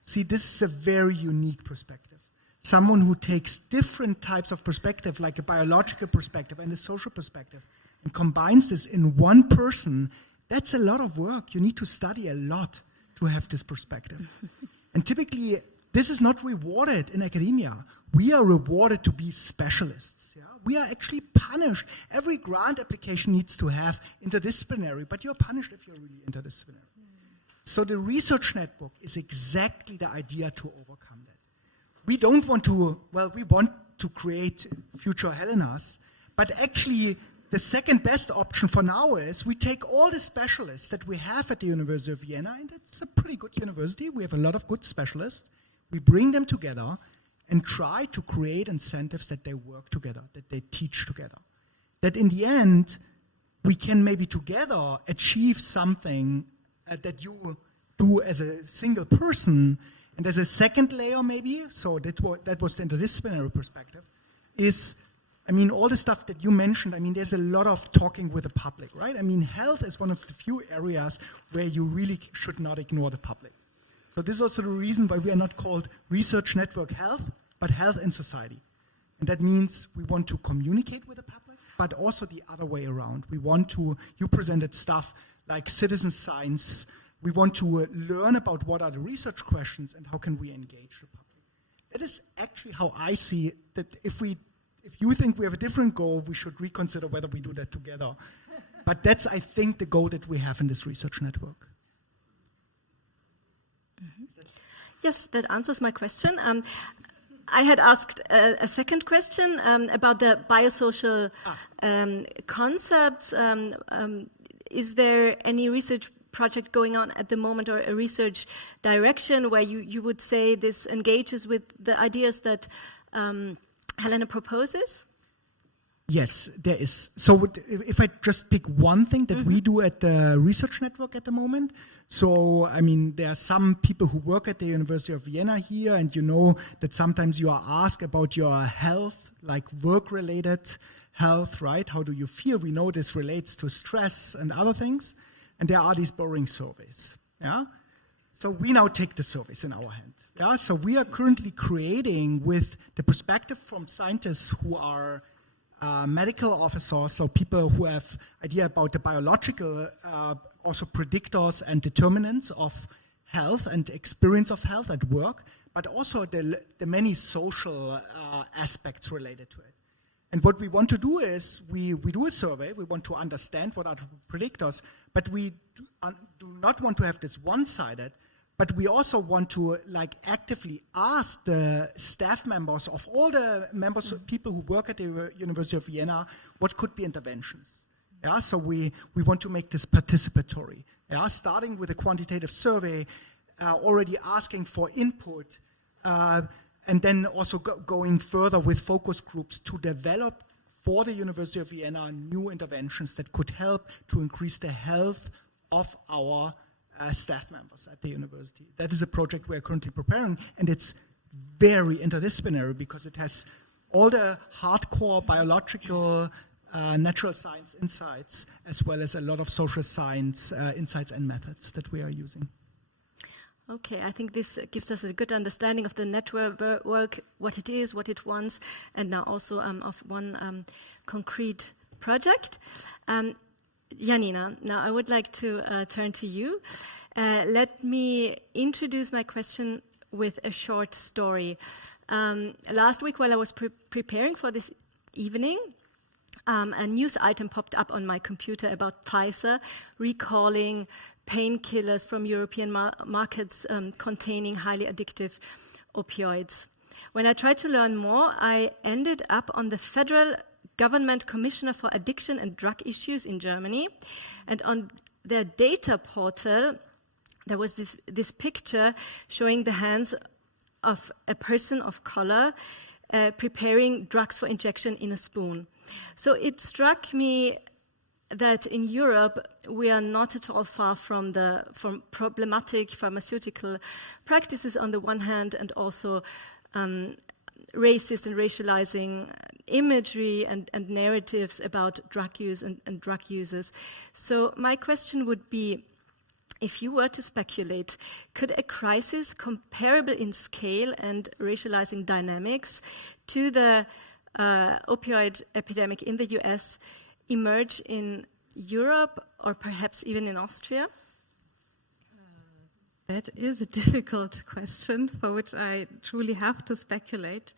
see this is a very unique perspective. Someone who takes different types of perspective, like a biological perspective and a social perspective, and combines this in one person. That's a lot of work. You need to study a lot to have this perspective. And typically, this is not rewarded in academia. We are rewarded to be specialists. Yeah? We are actually punished. Every grant application needs to have interdisciplinary, but you're punished if you're really interdisciplinary. So the research network is exactly the idea to overcome that. We don't want to, well, we want to create future Helenas, but actually the second best option for now is we take all the specialists that we have at the University of Vienna, and it's a pretty good university. We have a lot of good specialists. We bring them together and try to create incentives that they work together, that they teach together. That in the end, we can maybe together achieve something that you do as a single person. And as a second layer maybe, so that was the interdisciplinary perspective, is, I mean, all the stuff that you mentioned, I mean, there's a lot of talking with the public, right? I mean, health is one of the few areas where you really should not ignore the public. So this is also the reason why we are not called Research Network Health, but Health in Society. And that means we want to communicate with the public, but also the other way around. We want to, you presented stuff like citizen science. We want to learn about what are the research questions and how can we engage the public. That is actually how I see that if you think we have a different goal, we should reconsider whether we do that together. But that's, I think, the goal that we have in this research network. Mm-hmm. Yes, that answers my question. I had asked a second question about the biosocial concepts. Is there any research project going on at the moment or a research direction where you would say this engages with the ideas that Helena proposes? Yes, there is. So if I just pick one thing that we do at the research network at the moment, so I mean, there are some people who work at the University of Vienna here, and you know that sometimes you are asked about your health, like work-related health, right? How do you feel? We know this relates to stress and other things, and there are these boring surveys, yeah? So we now take the surveys in our hand, yeah? So we are currently creating with the perspective from scientists who are medical officers, so people who have idea about the biological, also predictors and determinants of health and experience of health at work, but also the many social aspects related to it. And what we want to do is we do a survey. We want to understand what are the predictors, but we do not want to have this one-sided. But we also want to actively ask the staff members of all the members, people who work at the University of Vienna, what could be interventions. Yeah, so we want to make this participatory. Yeah, starting with a quantitative survey, already asking for input, and then also going further with focus groups to develop for the University of Vienna new interventions that could help to increase the health of our staff members at the university. That is a project we are currently preparing, and it's very interdisciplinary because it has all the hardcore biological, natural science insights, as well as a lot of social science insights and methods that we are using. Okay, I think this gives us a good understanding of the network work, what it is, what it wants, and now also of one concrete project. Janina, now I would like to turn to you. Let me introduce my question with a short story. Last week while I was preparing for this evening, a news item popped up on my computer about Pfizer recalling painkillers from European markets containing highly addictive opioids. When I tried to learn more, I ended up on the Federal Government Commissioner for Addiction and Drug Issues in Germany, and on their data portal there was this picture showing the hands of a person of color preparing drugs for injection in a spoon. So it struck me that in Europe we are not at all far from problematic pharmaceutical practices on the one hand, and also racist and racializing imagery and narratives about drug use and drug users. So my question would be, if you were to speculate, could a crisis comparable in scale and racializing dynamics to the opioid epidemic in the US emerge in Europe or perhaps even in Austria? That is a difficult question for which I truly have to speculate.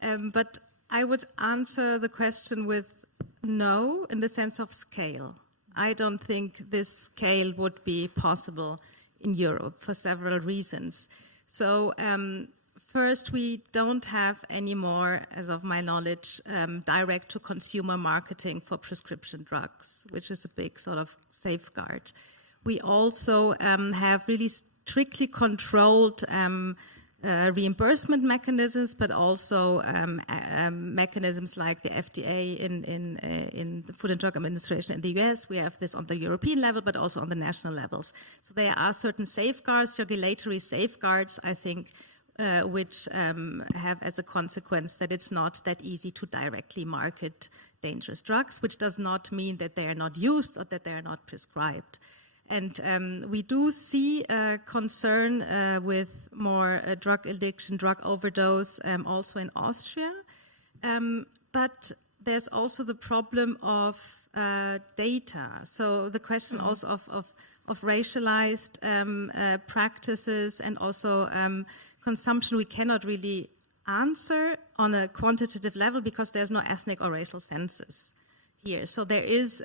But I would answer the question with no, in the sense of scale. I don't think this scale would be possible in Europe for several reasons. So first, we don't have anymore, as of my knowledge, direct-to-consumer marketing for prescription drugs, which is a big sort of safeguard. We also have really strictly controlled reimbursement mechanisms, but also mechanisms like the FDA in the Food and Drug Administration in the US. We have this on the European level, but also on the national levels. So there are certain safeguards, regulatory safeguards, I think, which have as a consequence that it's not that easy to directly market dangerous drugs, which does not mean that they are not used or that they are not prescribed. And we do see concern with more drug addiction, drug overdose, also in Austria. But there's also the problem of data. So the question also of racialized practices and also consumption we cannot really answer on a quantitative level because there's no ethnic or racial census here. So there is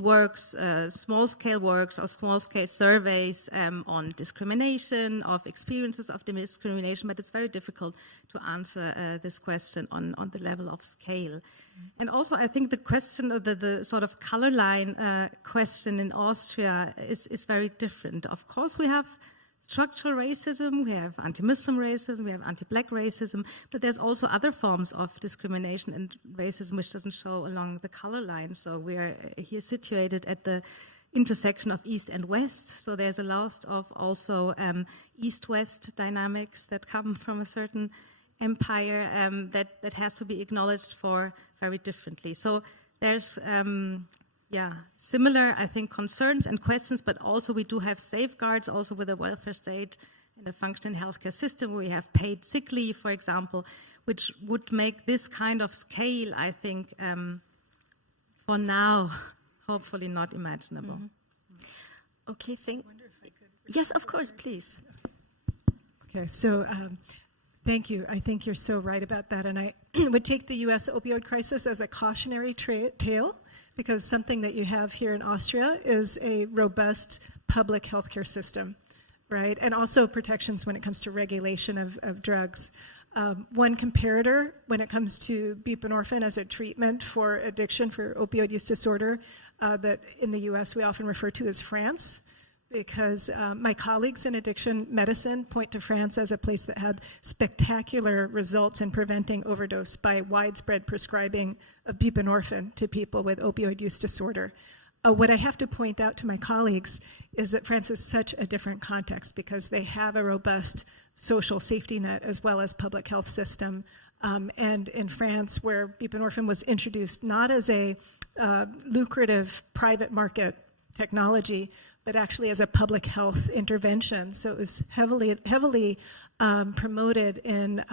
works, small-scale works or small-scale surveys on discrimination, of experiences of discrimination, but it's very difficult to answer this question on the level of scale. Mm-hmm. And also I think the question of the sort of color line question in Austria is very different. Of course we have structural racism, we have anti-Muslim racism, we have anti-black racism, but there's also other forms of discrimination and racism which doesn't show along the color line. So we are here situated at the intersection of East and West, so there's a lot of also East-West dynamics that come from a certain empire that has to be acknowledged for very differently. So there's similar, I think, concerns and questions, but also we do have safeguards also with a welfare state and a functioning healthcare system. We have paid sick leave, for example, which would make this kind of scale, I think, for now, hopefully not imaginable. Mm-hmm. Okay, yes, of course, please. Okay, so thank you. I think you're so right about that, and I would take the U.S. opioid crisis as a cautionary tale, because something that you have here in Austria is a robust public healthcare system, right? And also protections when it comes to regulation of drugs. One comparator when it comes to buprenorphine as a treatment for addiction, for opioid use disorder, that in the US we often refer to as France, because my colleagues in addiction medicine point to France as a place that had spectacular results in preventing overdose by widespread prescribing of buprenorphine to people with opioid use disorder. What I have to point out to my colleagues is that France is such a different context because they have a robust social safety net as well as public health system. And in France, where buprenorphine was introduced not as a lucrative private market technology, but actually as a public health intervention. So it was heavily promoted in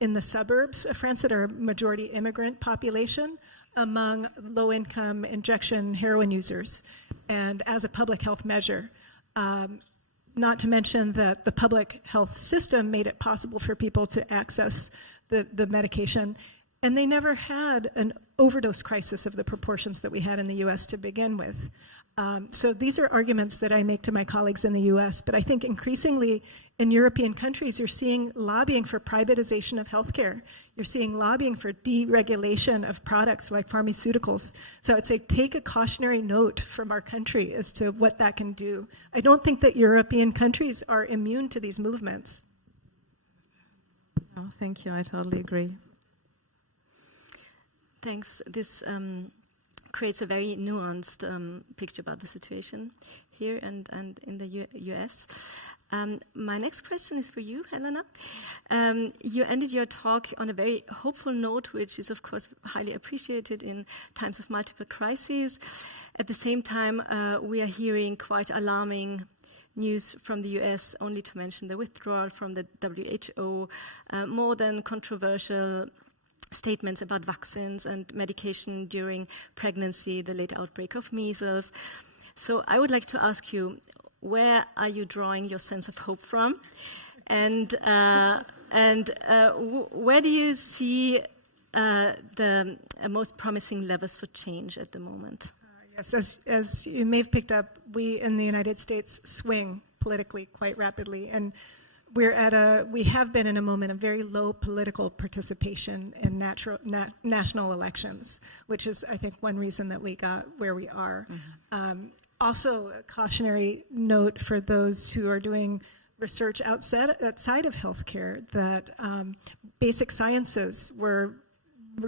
the suburbs of France that are a majority immigrant population among low-income injection heroin users, and as a public health measure. Not to mention that the public health system made it possible for people to access the medication. And they never had an overdose crisis of the proportions that we had in the US to begin with. So these are arguments that I make to my colleagues in the US, but I think increasingly in European countries, you're seeing lobbying for privatization of healthcare. You're seeing lobbying for deregulation of products like pharmaceuticals. So I'd say take a cautionary note from our country as to what that can do. I don't think that European countries are immune to these movements. Oh, thank you, I totally agree. Thanks. This creates a very nuanced picture about the situation here and in the US. My next question is for you, Helena. You ended your talk on a very hopeful note, which is, of course, highly appreciated in times of multiple crises. At the same time, we are hearing quite alarming news from the US, only to mention the withdrawal from the WHO, more than controversial statements about vaccines and medication during pregnancy, the late outbreak of measles. So I would like to ask you, where are you drawing your sense of hope from? And where do you see the most promising levers for change at the moment? Yes, as you may have picked up, we in the United States swing politically quite rapidly, and we have been in a moment of very low political participation in national elections, which is, I think, one reason that we got where we are. Mm-hmm. Also, a cautionary note for those who are doing research outside of healthcare that basic sciences were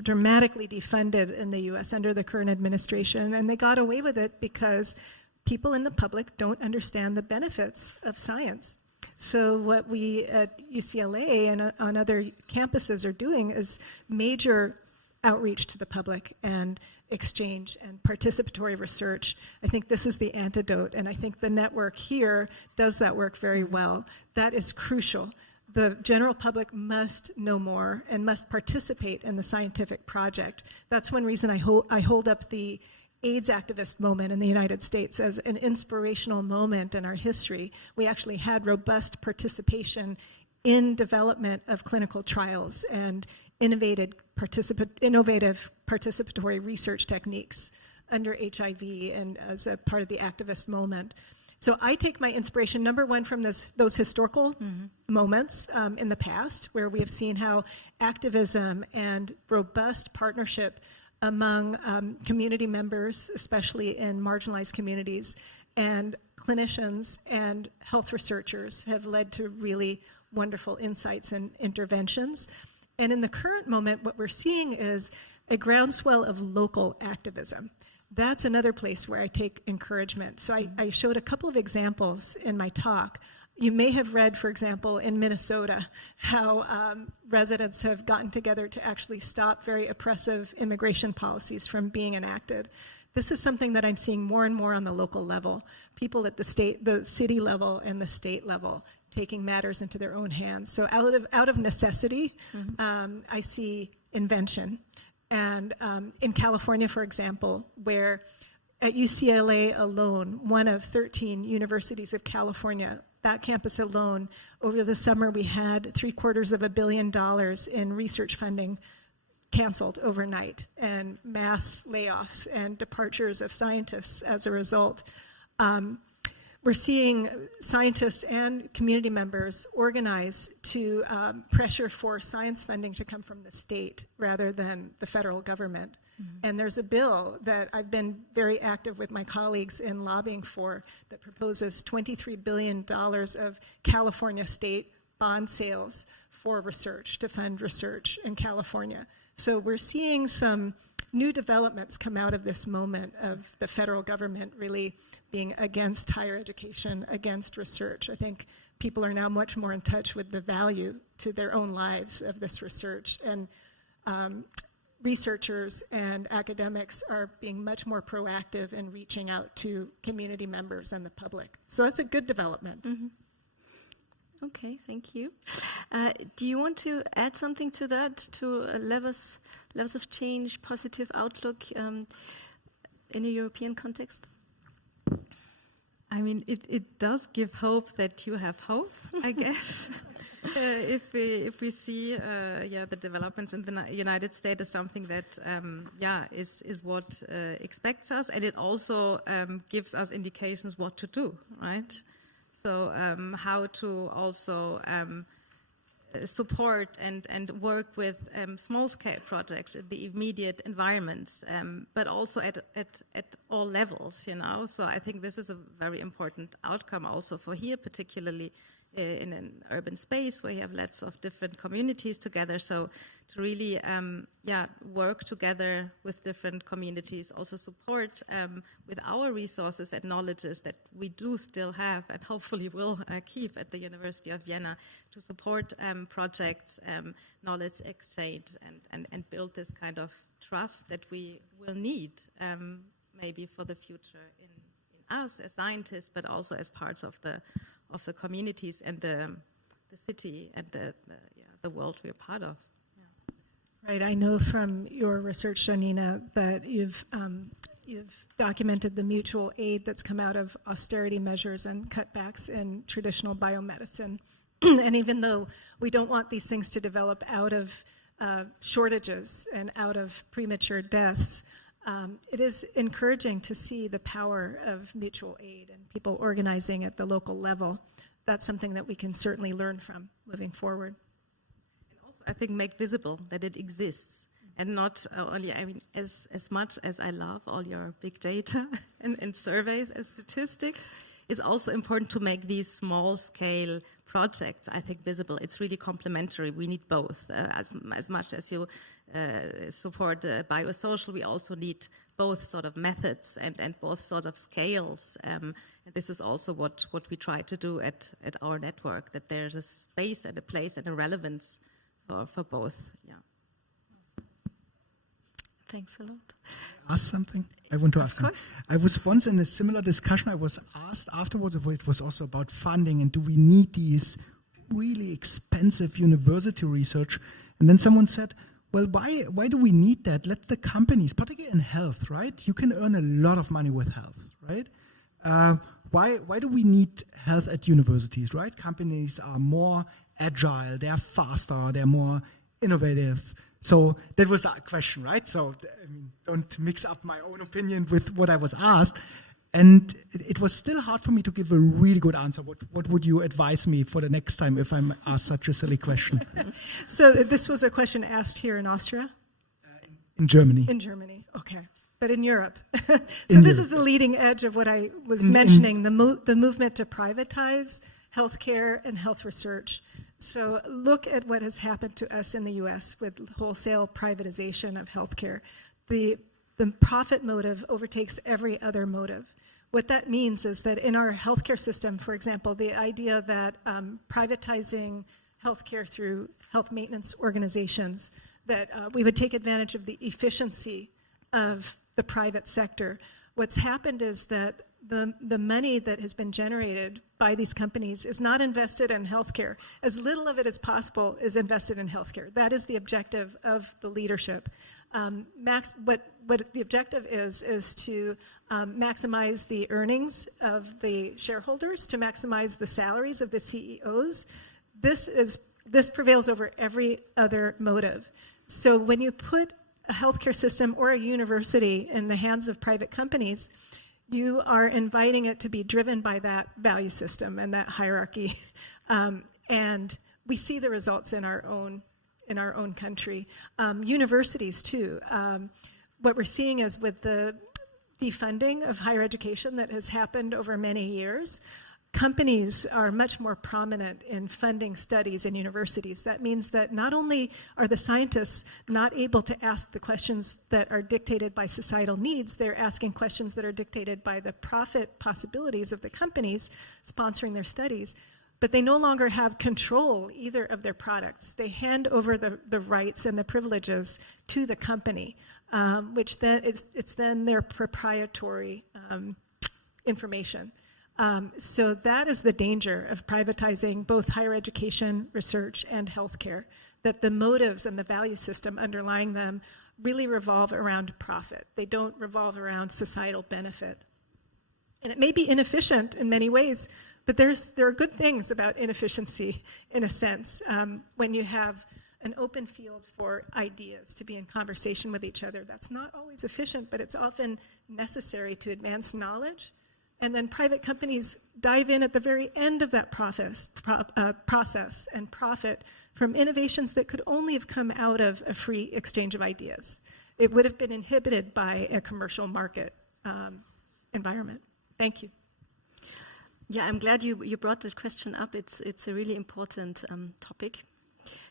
dramatically defunded in the U.S. under the current administration, and they got away with it because people in the public don't understand the benefits of science. So what we at UCLA and on other campuses are doing is major outreach to the public and exchange and participatory research. I think this is the antidote, and I think the network here does that work very well. That is crucial. The general public must know more and must participate in the scientific project. That's one reason I hold up the AIDS activist moment in the United States as an inspirational moment in our history. We actually had robust participation in development of clinical trials and innovative participatory research techniques under HIV and as a part of the activist moment. So I take my inspiration, number one, from those historical moments in the past where we have seen how activism and robust partnership among community members, especially in marginalized communities, and clinicians and health researchers have led to really wonderful insights and interventions. And in the current moment, what we're seeing is a groundswell of local activism. That's another place where I take encouragement. So I showed a couple of examples in my talk. You may have read, for example, in Minnesota, how residents have gotten together to actually stop very oppressive immigration policies from being enacted. This is something that I'm seeing more and more on the local level. People at the city level and the state level taking matters into their own hands. So out of necessity, I see invention. And in California, for example, where at UCLA alone, one of 13 universities of California, that campus alone, over the summer we had $750 million in research funding canceled overnight, and mass layoffs and departures of scientists as a result. We're seeing scientists and community members organize to pressure for science funding to come from the state rather than the federal government. And there's a bill that I've been very active with my colleagues in lobbying for that proposes $23 billion of California state bond sales for research, to fund research in California. So we're seeing some new developments come out of this moment of the federal government really being against higher education, against research. I think people are now much more in touch with the value to their own lives of this research. And researchers and academics are being much more proactive in reaching out to community members and the public. So that's a good development. Okay, thank you. Do you want to add something to that, to levels of change, positive outlook in a European context? I mean, it does give hope that you have hope, I guess. If we see the developments in the United States as something that is what expects us, and it also gives us indications what to do, right? So how to also support and work with small-scale projects in the immediate environments, but also at all levels, you know. So I think this is a very important outcome also for here, particularly in an urban space where you have lots of different communities together. So to really, work together with different communities, also support with our resources and knowledges that we do still have and hopefully will keep at the University of Vienna to support projects, knowledge exchange, and build this kind of trust that we will need maybe for the future in us as scientists, but also as parts of the communities and the city and the world we're part of. Yeah. Right. I know from your research, Janina, that you've documented the mutual aid that's come out of austerity measures and cutbacks in traditional biomedicine. And even though we don't want these things to develop out of shortages and out of premature deaths, it is encouraging to see the power of mutual aid and people organizing at the local level. That's something that we can certainly learn from moving forward. And also, I think, make visible that it exists. And not only, I mean, as much as I love all your big data and surveys and statistics, it's also important to make these small-scale projects, I think, visible. It's really complementary. We need both. As much as you support BioSocial, we also need both sort of methods and both sort of scales. And this is also what we try to do at our network, that there's a space and a place and a relevance for both. Yeah. Thanks a lot. Ask something? I want to ask something. Of course. I was once in a similar discussion. I was asked afterwards, it was also about funding and do we need these really expensive university research? And then someone said, well, why do we need that? Let the companies, particularly in health, right? You can earn a lot of money with health, right? Why do we need health at universities, right? Companies are more agile, they're faster, they're more innovative. So that was the question, right? So I mean, don't mix up my own opinion with what I was asked. And it was still hard for me to give a really good answer. What would you advise me for the next time if I'm asked such a silly question? So this was a question asked here in Austria? In Germany. In Germany, okay. But in Europe. So this is the leading edge of what I was mentioning, the movement to privatize healthcare and health research. So look at what has happened to us in the U.S. with wholesale privatization of healthcare. The profit motive overtakes every other motive. What that means is that in our healthcare system, for example, the idea that privatizing healthcare through health maintenance organizations, that we would take advantage of the efficiency of the private sector. What's happened is that the money that has been generated by these companies is not invested in healthcare. As little of it as possible is invested in healthcare. That is the objective of the leadership. What the objective is to maximize the earnings of the shareholders, to maximize the salaries of the CEOs. This prevails over every other motive. So when you put a healthcare system or a university in the hands of private companies, you are inviting it to be driven by that value system and that hierarchy. And we see the results in our own country. Universities, too. What we're seeing is with the defunding of higher education that has happened over many years, companies are much more prominent in funding studies in universities. That means that not only are the scientists not able to ask the questions that are dictated by societal needs, they're asking questions that are dictated by the profit possibilities of the companies sponsoring their studies, but they no longer have control either of their products. They hand over the rights and the privileges to the company, which then it's then their proprietary information. So that is the danger of privatizing both higher education, research, and healthcare, that the motives and the value system underlying them really revolve around profit. They don't revolve around societal benefit. And it may be inefficient in many ways, But there are good things about inefficiency, in a sense, when you have an open field for ideas to be in conversation with each other. That's not always efficient, but it's often necessary to advance knowledge. And then private companies dive in at the very end of that process and profit from innovations that could only have come out of a free exchange of ideas. It would have been inhibited by a commercial market environment. Thank you. Yeah, I'm glad you brought that question up. It's a really important topic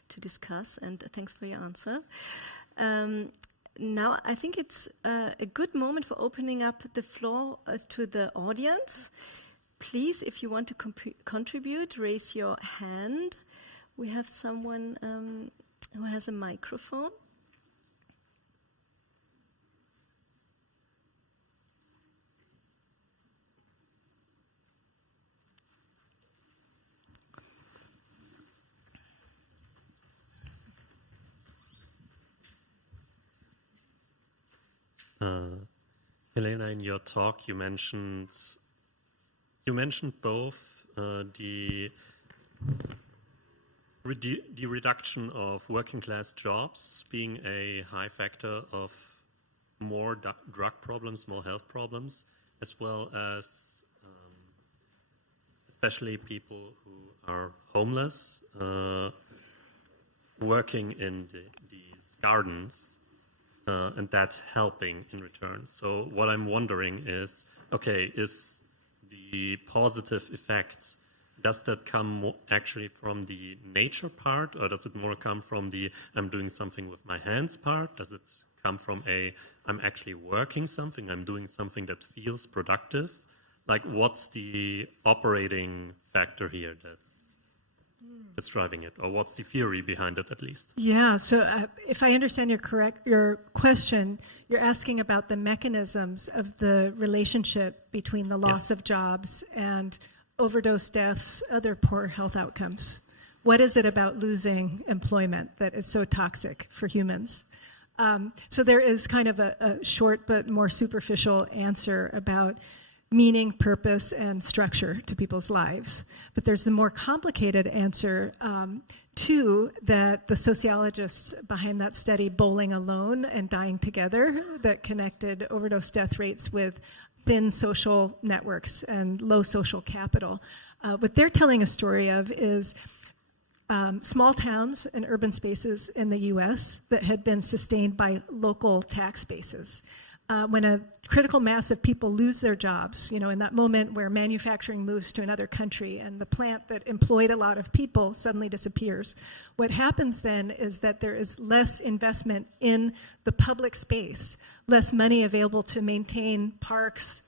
to discuss, and thanks for your answer. Now, I think it's a good moment for opening up the floor to the audience. Please, if you want to contribute, raise your hand. We have someone who has a microphone. Helena, in your talk, you mentioned both the reduction of working class jobs being a high factor of more drug problems, more health problems, as well as especially people who are homeless, working in these gardens. And that helping in return. So what I'm wondering is, okay, is the positive effect, does that come actually from the nature part, or does it more come from the I'm doing something with my hands part? Does it come from I'm actually working something, I'm doing something that feels productive? Like, what's the operating factor here that's driving it, or what's the theory behind it, at least? Yeah, so if I understand your question, you're asking about the mechanisms of the relationship between the loss of jobs and overdose deaths, other poor health outcomes. What is it about losing employment that is so toxic for humans? So there is kind of a short but more superficial answer about meaning, purpose, and structure to people's lives. But there's the more complicated answer, too, that the sociologists behind that study, Bowling Alone and Dying Together, that connected overdose death rates with thin social networks and low social capital. What they're telling a story of is small towns and urban spaces in the U.S. that had been sustained by local tax bases. When a critical mass of people lose their jobs, in that moment where manufacturing moves to another country and the plant that employed a lot of people suddenly disappears, what happens then is that there is less investment in the public space, less money available to maintain parks,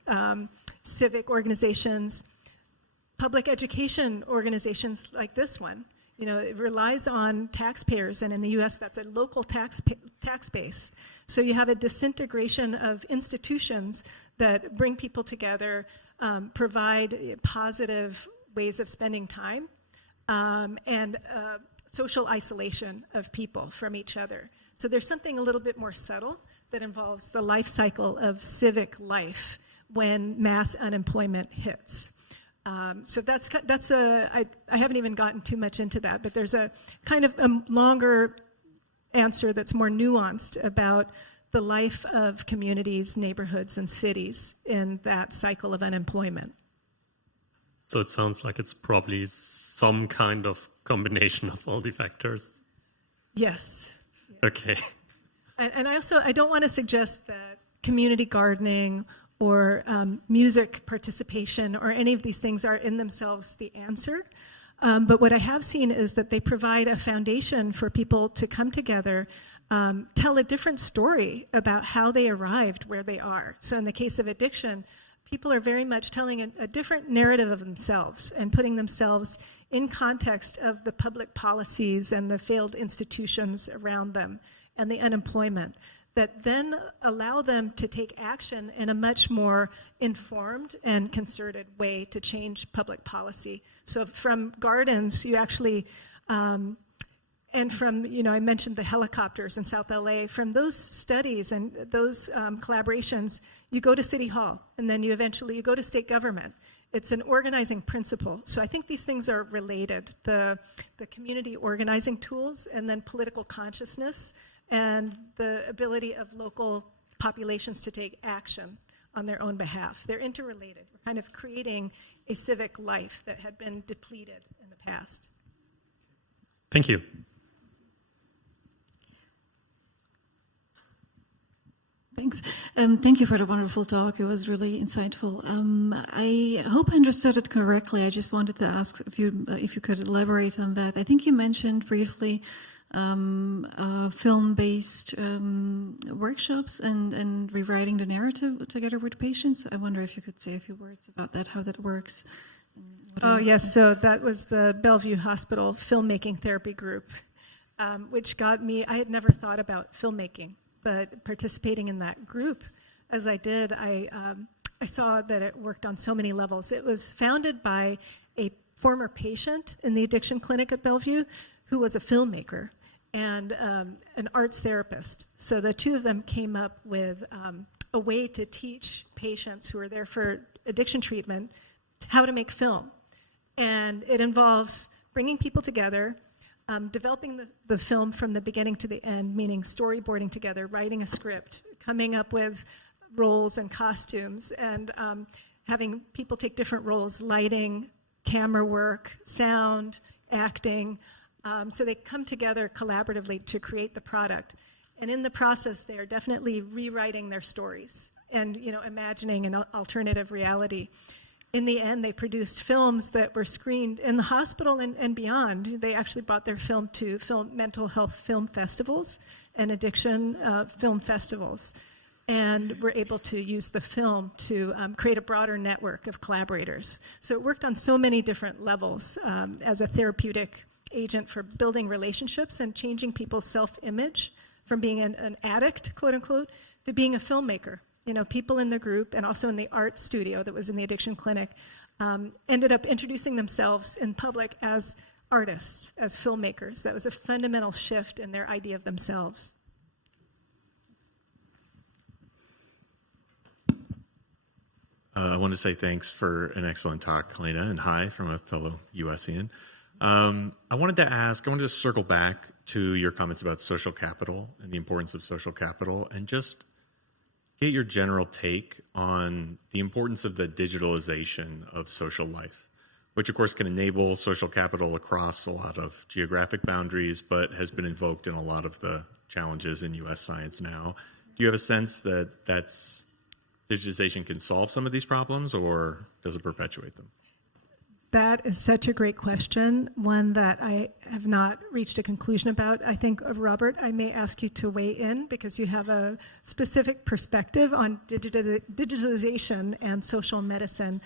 civic organizations, public education organizations like this one. It relies on taxpayers, and in the U.S., that's a local tax base. So you have a disintegration of institutions that bring people together, provide positive ways of spending time, and social isolation of people from each other. So there's something a little bit more subtle that involves the life cycle of civic life when mass unemployment hits. So I haven't even gotten too much into that, but there's a kind of a longer answer that's more nuanced about the life of communities, neighborhoods, and cities in that cycle of unemployment. So it sounds like it's probably some kind of combination of all the factors. Yes. Okay. And I don't want to suggest that community gardening or music participation or any of these things are in themselves the answer. But what I have seen is that they provide a foundation for people to come together, tell a different story about how they arrived where they are. So in the case of addiction, people are very much telling a different narrative of themselves and putting themselves in context of the public policies and the failed institutions around them and the unemployment that then allow them to take action in a much more informed and concerted way to change public policy. So from gardens, you actually, and from, I mentioned the helicopters in South LA, from those studies and those collaborations, you go to City Hall, and then you go to state government. it's an organizing principle. So I think these things are related, the community organizing tools and then political consciousness and the ability of local populations to take action on their own behalf. They're interrelated. We're kind of creating a civic life that had been depleted in the past. Thank you. Thanks. Thank you for the wonderful talk. It was really insightful. I hope I understood it correctly. I just wanted to ask if you could elaborate on that. I think you mentioned briefly film-based workshops and rewriting the narrative together with patients. I wonder if you could say a few words about that, how that works. Oh, yes. So that was the Bellevue Hospital Filmmaking Therapy Group, which got me, I had never thought about filmmaking, but participating in that group, as I did, I saw that it worked on so many levels. It was founded by a former patient in the addiction clinic at Bellevue who was a filmmaker and an arts therapist. So the two of them came up with a way to teach patients who are there for addiction treatment how to make film. And it involves bringing people together, developing the film from the beginning to the end, meaning storyboarding together, writing a script, coming up with roles and costumes, and having people take different roles, lighting, camera work, sound, acting. So they come together collaboratively to create the product. And in the process, they are definitely rewriting their stories and, imagining an alternative reality. In the end, they produced films that were screened in the hospital and beyond. They actually brought their film to mental health film festivals and addiction film festivals, and were able to use the film to create a broader network of collaborators. So it worked on so many different levels as a therapeutic agent for building relationships and changing people's self-image from being an addict, quote unquote, to being a filmmaker. People in the group and also in the art studio that was in the addiction clinic ended up introducing themselves in public as artists, as filmmakers. That was a fundamental shift in their idea of themselves. I want to say thanks for an excellent talk, Helena, and hi from a fellow USian. I wanted to circle back to your comments about social capital and the importance of social capital, and just get your general take on the importance of the digitalization of social life, which of course can enable social capital across a lot of geographic boundaries, but has been invoked in a lot of the challenges in U.S. science now. Do you have a sense that digitization can solve some of these problems, or does it perpetuate them? That is such a great question, one that I have not reached a conclusion about. I think, Robert, I may ask you to weigh in because you have a specific perspective on digitalization and social medicine.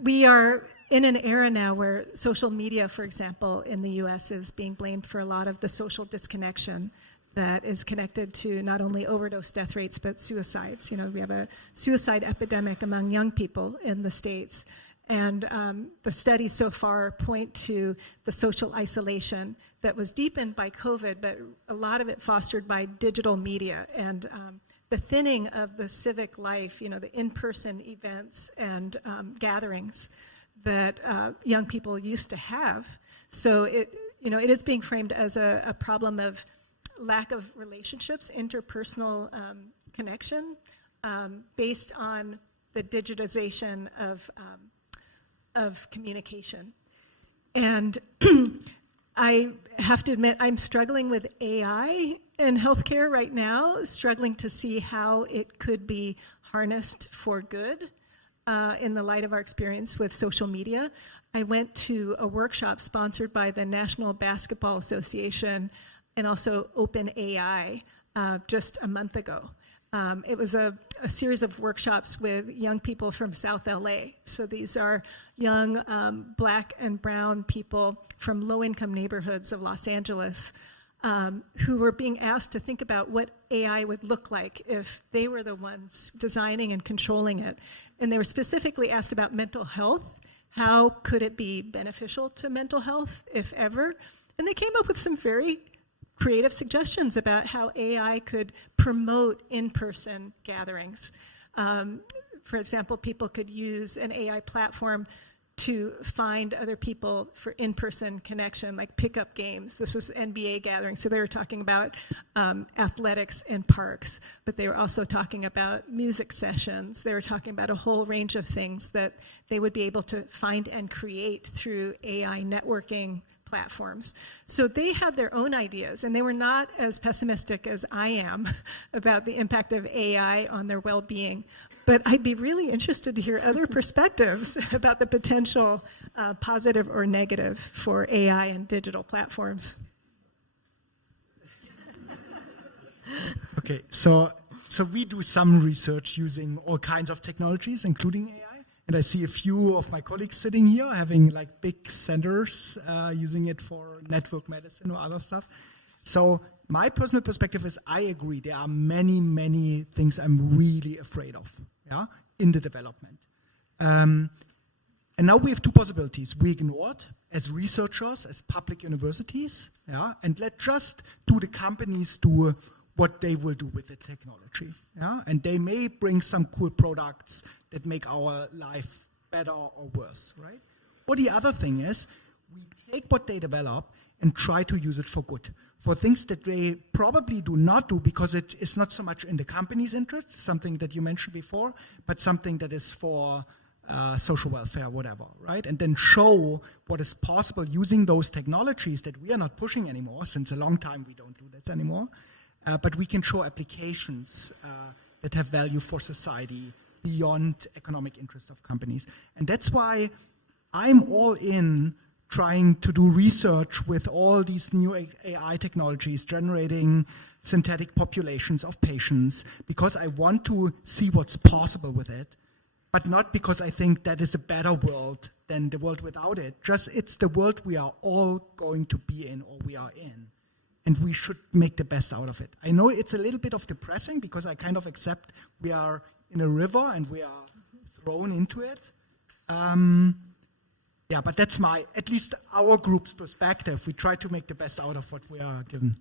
We are in an era now where social media, for example, in the US is being blamed for a lot of the social disconnection that is connected to not only overdose death rates, but suicides. We have a suicide epidemic among young people in the States. And the studies so far point to the social isolation that was deepened by COVID, but a lot of it fostered by digital media and the thinning of the civic life, the in-person events and gatherings that young people used to have. So it is being framed as a problem of lack of relationships, interpersonal connection, based on the digitization of communication. And I have to admit, I'm struggling with AI in healthcare right now, struggling to see how it could be harnessed for good in the light of our experience with social media. I went to a workshop sponsored by the National Basketball Association and also OpenAI just a month ago. It was a series of workshops with young people from South LA. So these are young black and brown people from low-income neighborhoods of Los Angeles who were being asked to think about what AI would look like if they were the ones designing and controlling it. And they were specifically asked about mental health. How could it be beneficial to mental health, if ever? And they came up with some very creative suggestions about how AI could promote in-person gatherings. For example, people could use an AI platform to find other people for in-person connection, like pickup games. This was NBA gatherings, so they were talking about athletics and parks, but they were also talking about music sessions. They were talking about a whole range of things that they would be able to find and create through AI networking platforms. So they had their own ideas, and they were not as pessimistic as I am about the impact of AI on their well-being. But I'd be really interested to hear other perspectives about the potential positive or negative for AI and digital platforms. Okay, so we do some research using all kinds of technologies, including AI. And I see a few of my colleagues sitting here having like big centers using it for network medicine or other stuff. So my personal perspective is I agree there are many, many things I'm really afraid of in the development. And now we have two possibilities. We ignore it as researchers, as public universities, and let just the companies do what they will do with the technology. And they may bring some cool products that make our life better or worse, right? Or the other thing is we take what they develop and try to use it for good, for things that they probably do not do because it is not so much in the company's interest, something that you mentioned before, but something that is for social welfare, whatever, right? And then show what is possible using those technologies that we are not pushing anymore. Since a long time we don't do this anymore. But we can show applications that have value for society beyond economic interests of companies. And that's why I'm all in trying to do research with all these new AI technologies, generating synthetic populations of patients, because I want to see what's possible with it, but not because I think that is a better world than the world without it. Just it's the world we are all going to be in or we are in. And we should make the best out of it. I know it's a little bit of depressing because I kind of accept we are in a river and we are thrown into it. But that's at least our group's perspective. We try to make the best out of what we are given.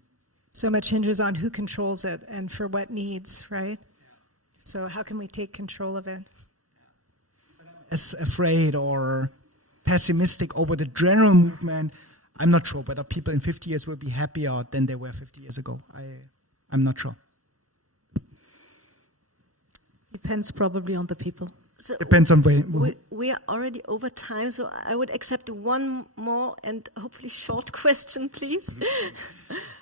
So much hinges on who controls it and for what needs, right? So how can we take control of it? As afraid or pessimistic over the general movement, I'm not sure whether people in 50 years will be happier than they were 50 years ago. I'm not sure. Depends probably on the people. So depends on we are already over time, so I would accept one more and hopefully short question, please.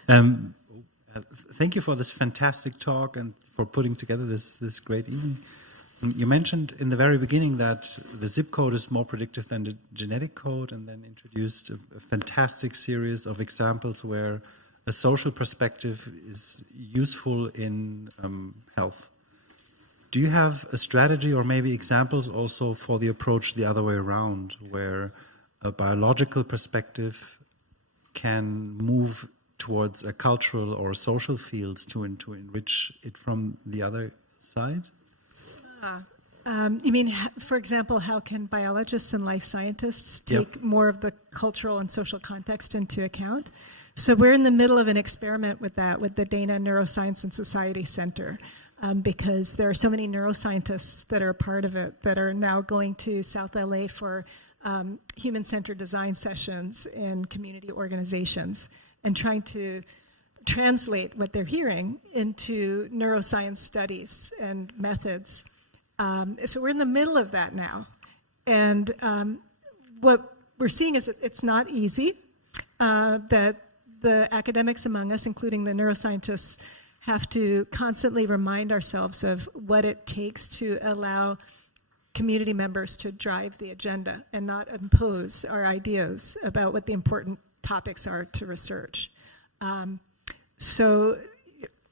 Thank you for this fantastic talk and for putting together this great evening. You mentioned in the very beginning that the zip code is more predictive than the genetic code, and then introduced a fantastic series of examples where a social perspective is useful in health. Do you have a strategy or maybe examples also for the approach the other way around, where a biological perspective can move towards a cultural or social field to enrich it from the other side? You mean, for example, how can biologists and life scientists take more of the cultural and social context into account? So we're in the middle of an experiment with that, with the Dana Neuroscience and Society Center, because there are so many neuroscientists that are a part of it that are now going to South LA for human-centered design sessions in community organizations and trying to translate what they're hearing into neuroscience studies and methods. So we're in the middle of that now. And what we're seeing is that it's not easy, that the academics among us, including the neuroscientists, have to constantly remind ourselves of what it takes to allow community members to drive the agenda and not impose our ideas about what the important topics are to research. So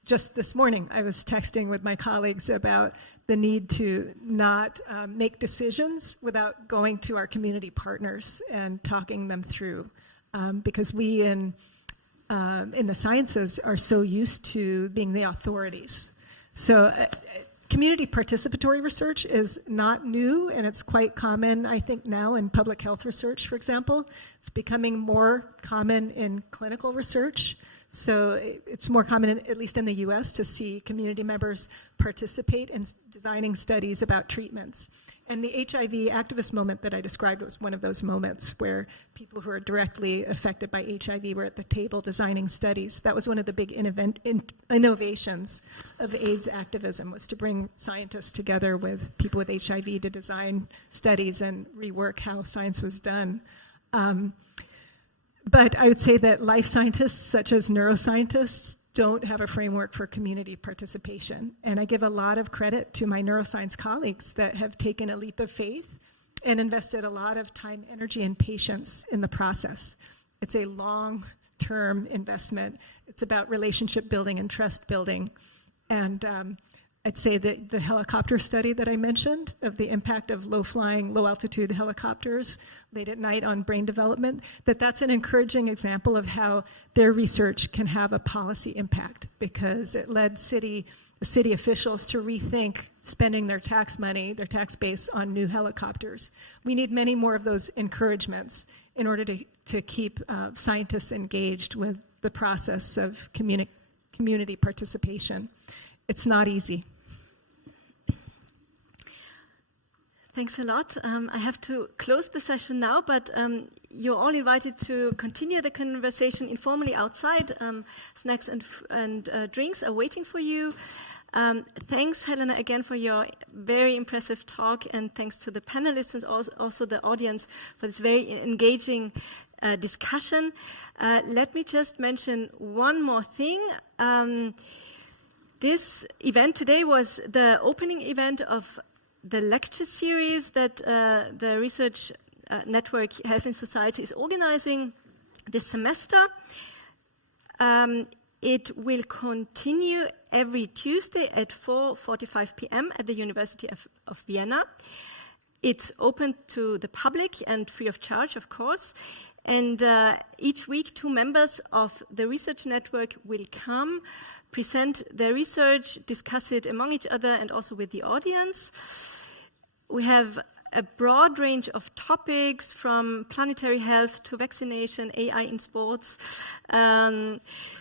just this morning, I was texting with my colleagues about the need to not make decisions without going to our community partners and talking them through, because we in the sciences are so used to being the authorities. So community participatory research is not new, and it's quite common, I think, now in public health research, for example. It's becoming more common in clinical research. So it's more common, at least in the US, to see community members participate in designing studies about treatments. And the HIV activist moment that I described was one of those moments where people who are directly affected by HIV were at the table designing studies. That was one of the big innovations of AIDS activism, was to bring scientists together with people with HIV to design studies and rework how science was done. But I would say that life scientists, such as neuroscientists, don't have a framework for community participation. And I give a lot of credit to my neuroscience colleagues that have taken a leap of faith and invested a lot of time, energy, and patience in the process. It's a long-term investment. It's about relationship building and trust building. And I'd say that the helicopter study that I mentioned of the impact of low-flying, low-altitude helicopters late at night on brain development, that's an encouraging example of how their research can have a policy impact, because it led city officials to rethink spending their tax money, their tax base, on new helicopters. We need many more of those encouragements in order to keep scientists engaged with the process of community participation. It's not easy. Thanks a lot. I have to close the session now, but you're all invited to continue the conversation informally outside. Snacks and drinks are waiting for you. Thanks, Helena, again for your very impressive talk, and thanks to the panelists and also the audience for this very engaging discussion. Let me just mention one more thing. This event today was the opening event of the lecture series that the Research Network Health in Society is organizing this semester. It will continue every Tuesday at 4:45 p.m. at the University of Vienna. It's open to the public and free of charge, of course. And each week, 2 members of the Research Network will come, present their research, discuss it among each other and also with the audience. We have a broad range of topics, from planetary health to vaccination, AI in sports,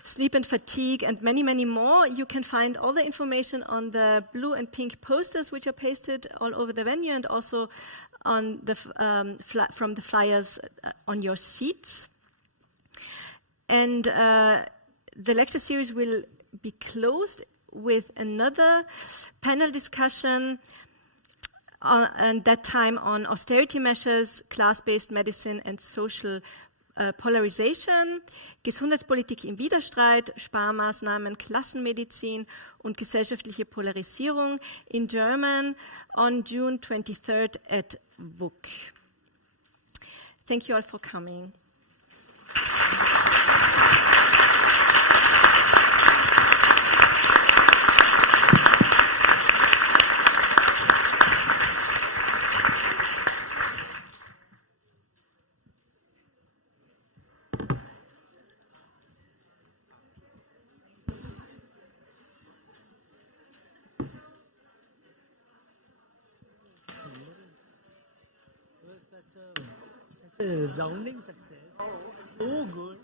sleep and fatigue, and many, many more. You can find all the information on the blue and pink posters, which are pasted all over the venue, and also on the from the flyers on your seats. And the lecture series will be closed with another panel discussion, and that time on austerity measures, class-based medicine and social polarization, Gesundheitspolitik im Widerstreit, Sparmaßnahmen, Klassenmedizin und gesellschaftliche Polarisierung, in German, on June 23rd at WUK. Thank you all for coming. Such a resounding success. So good.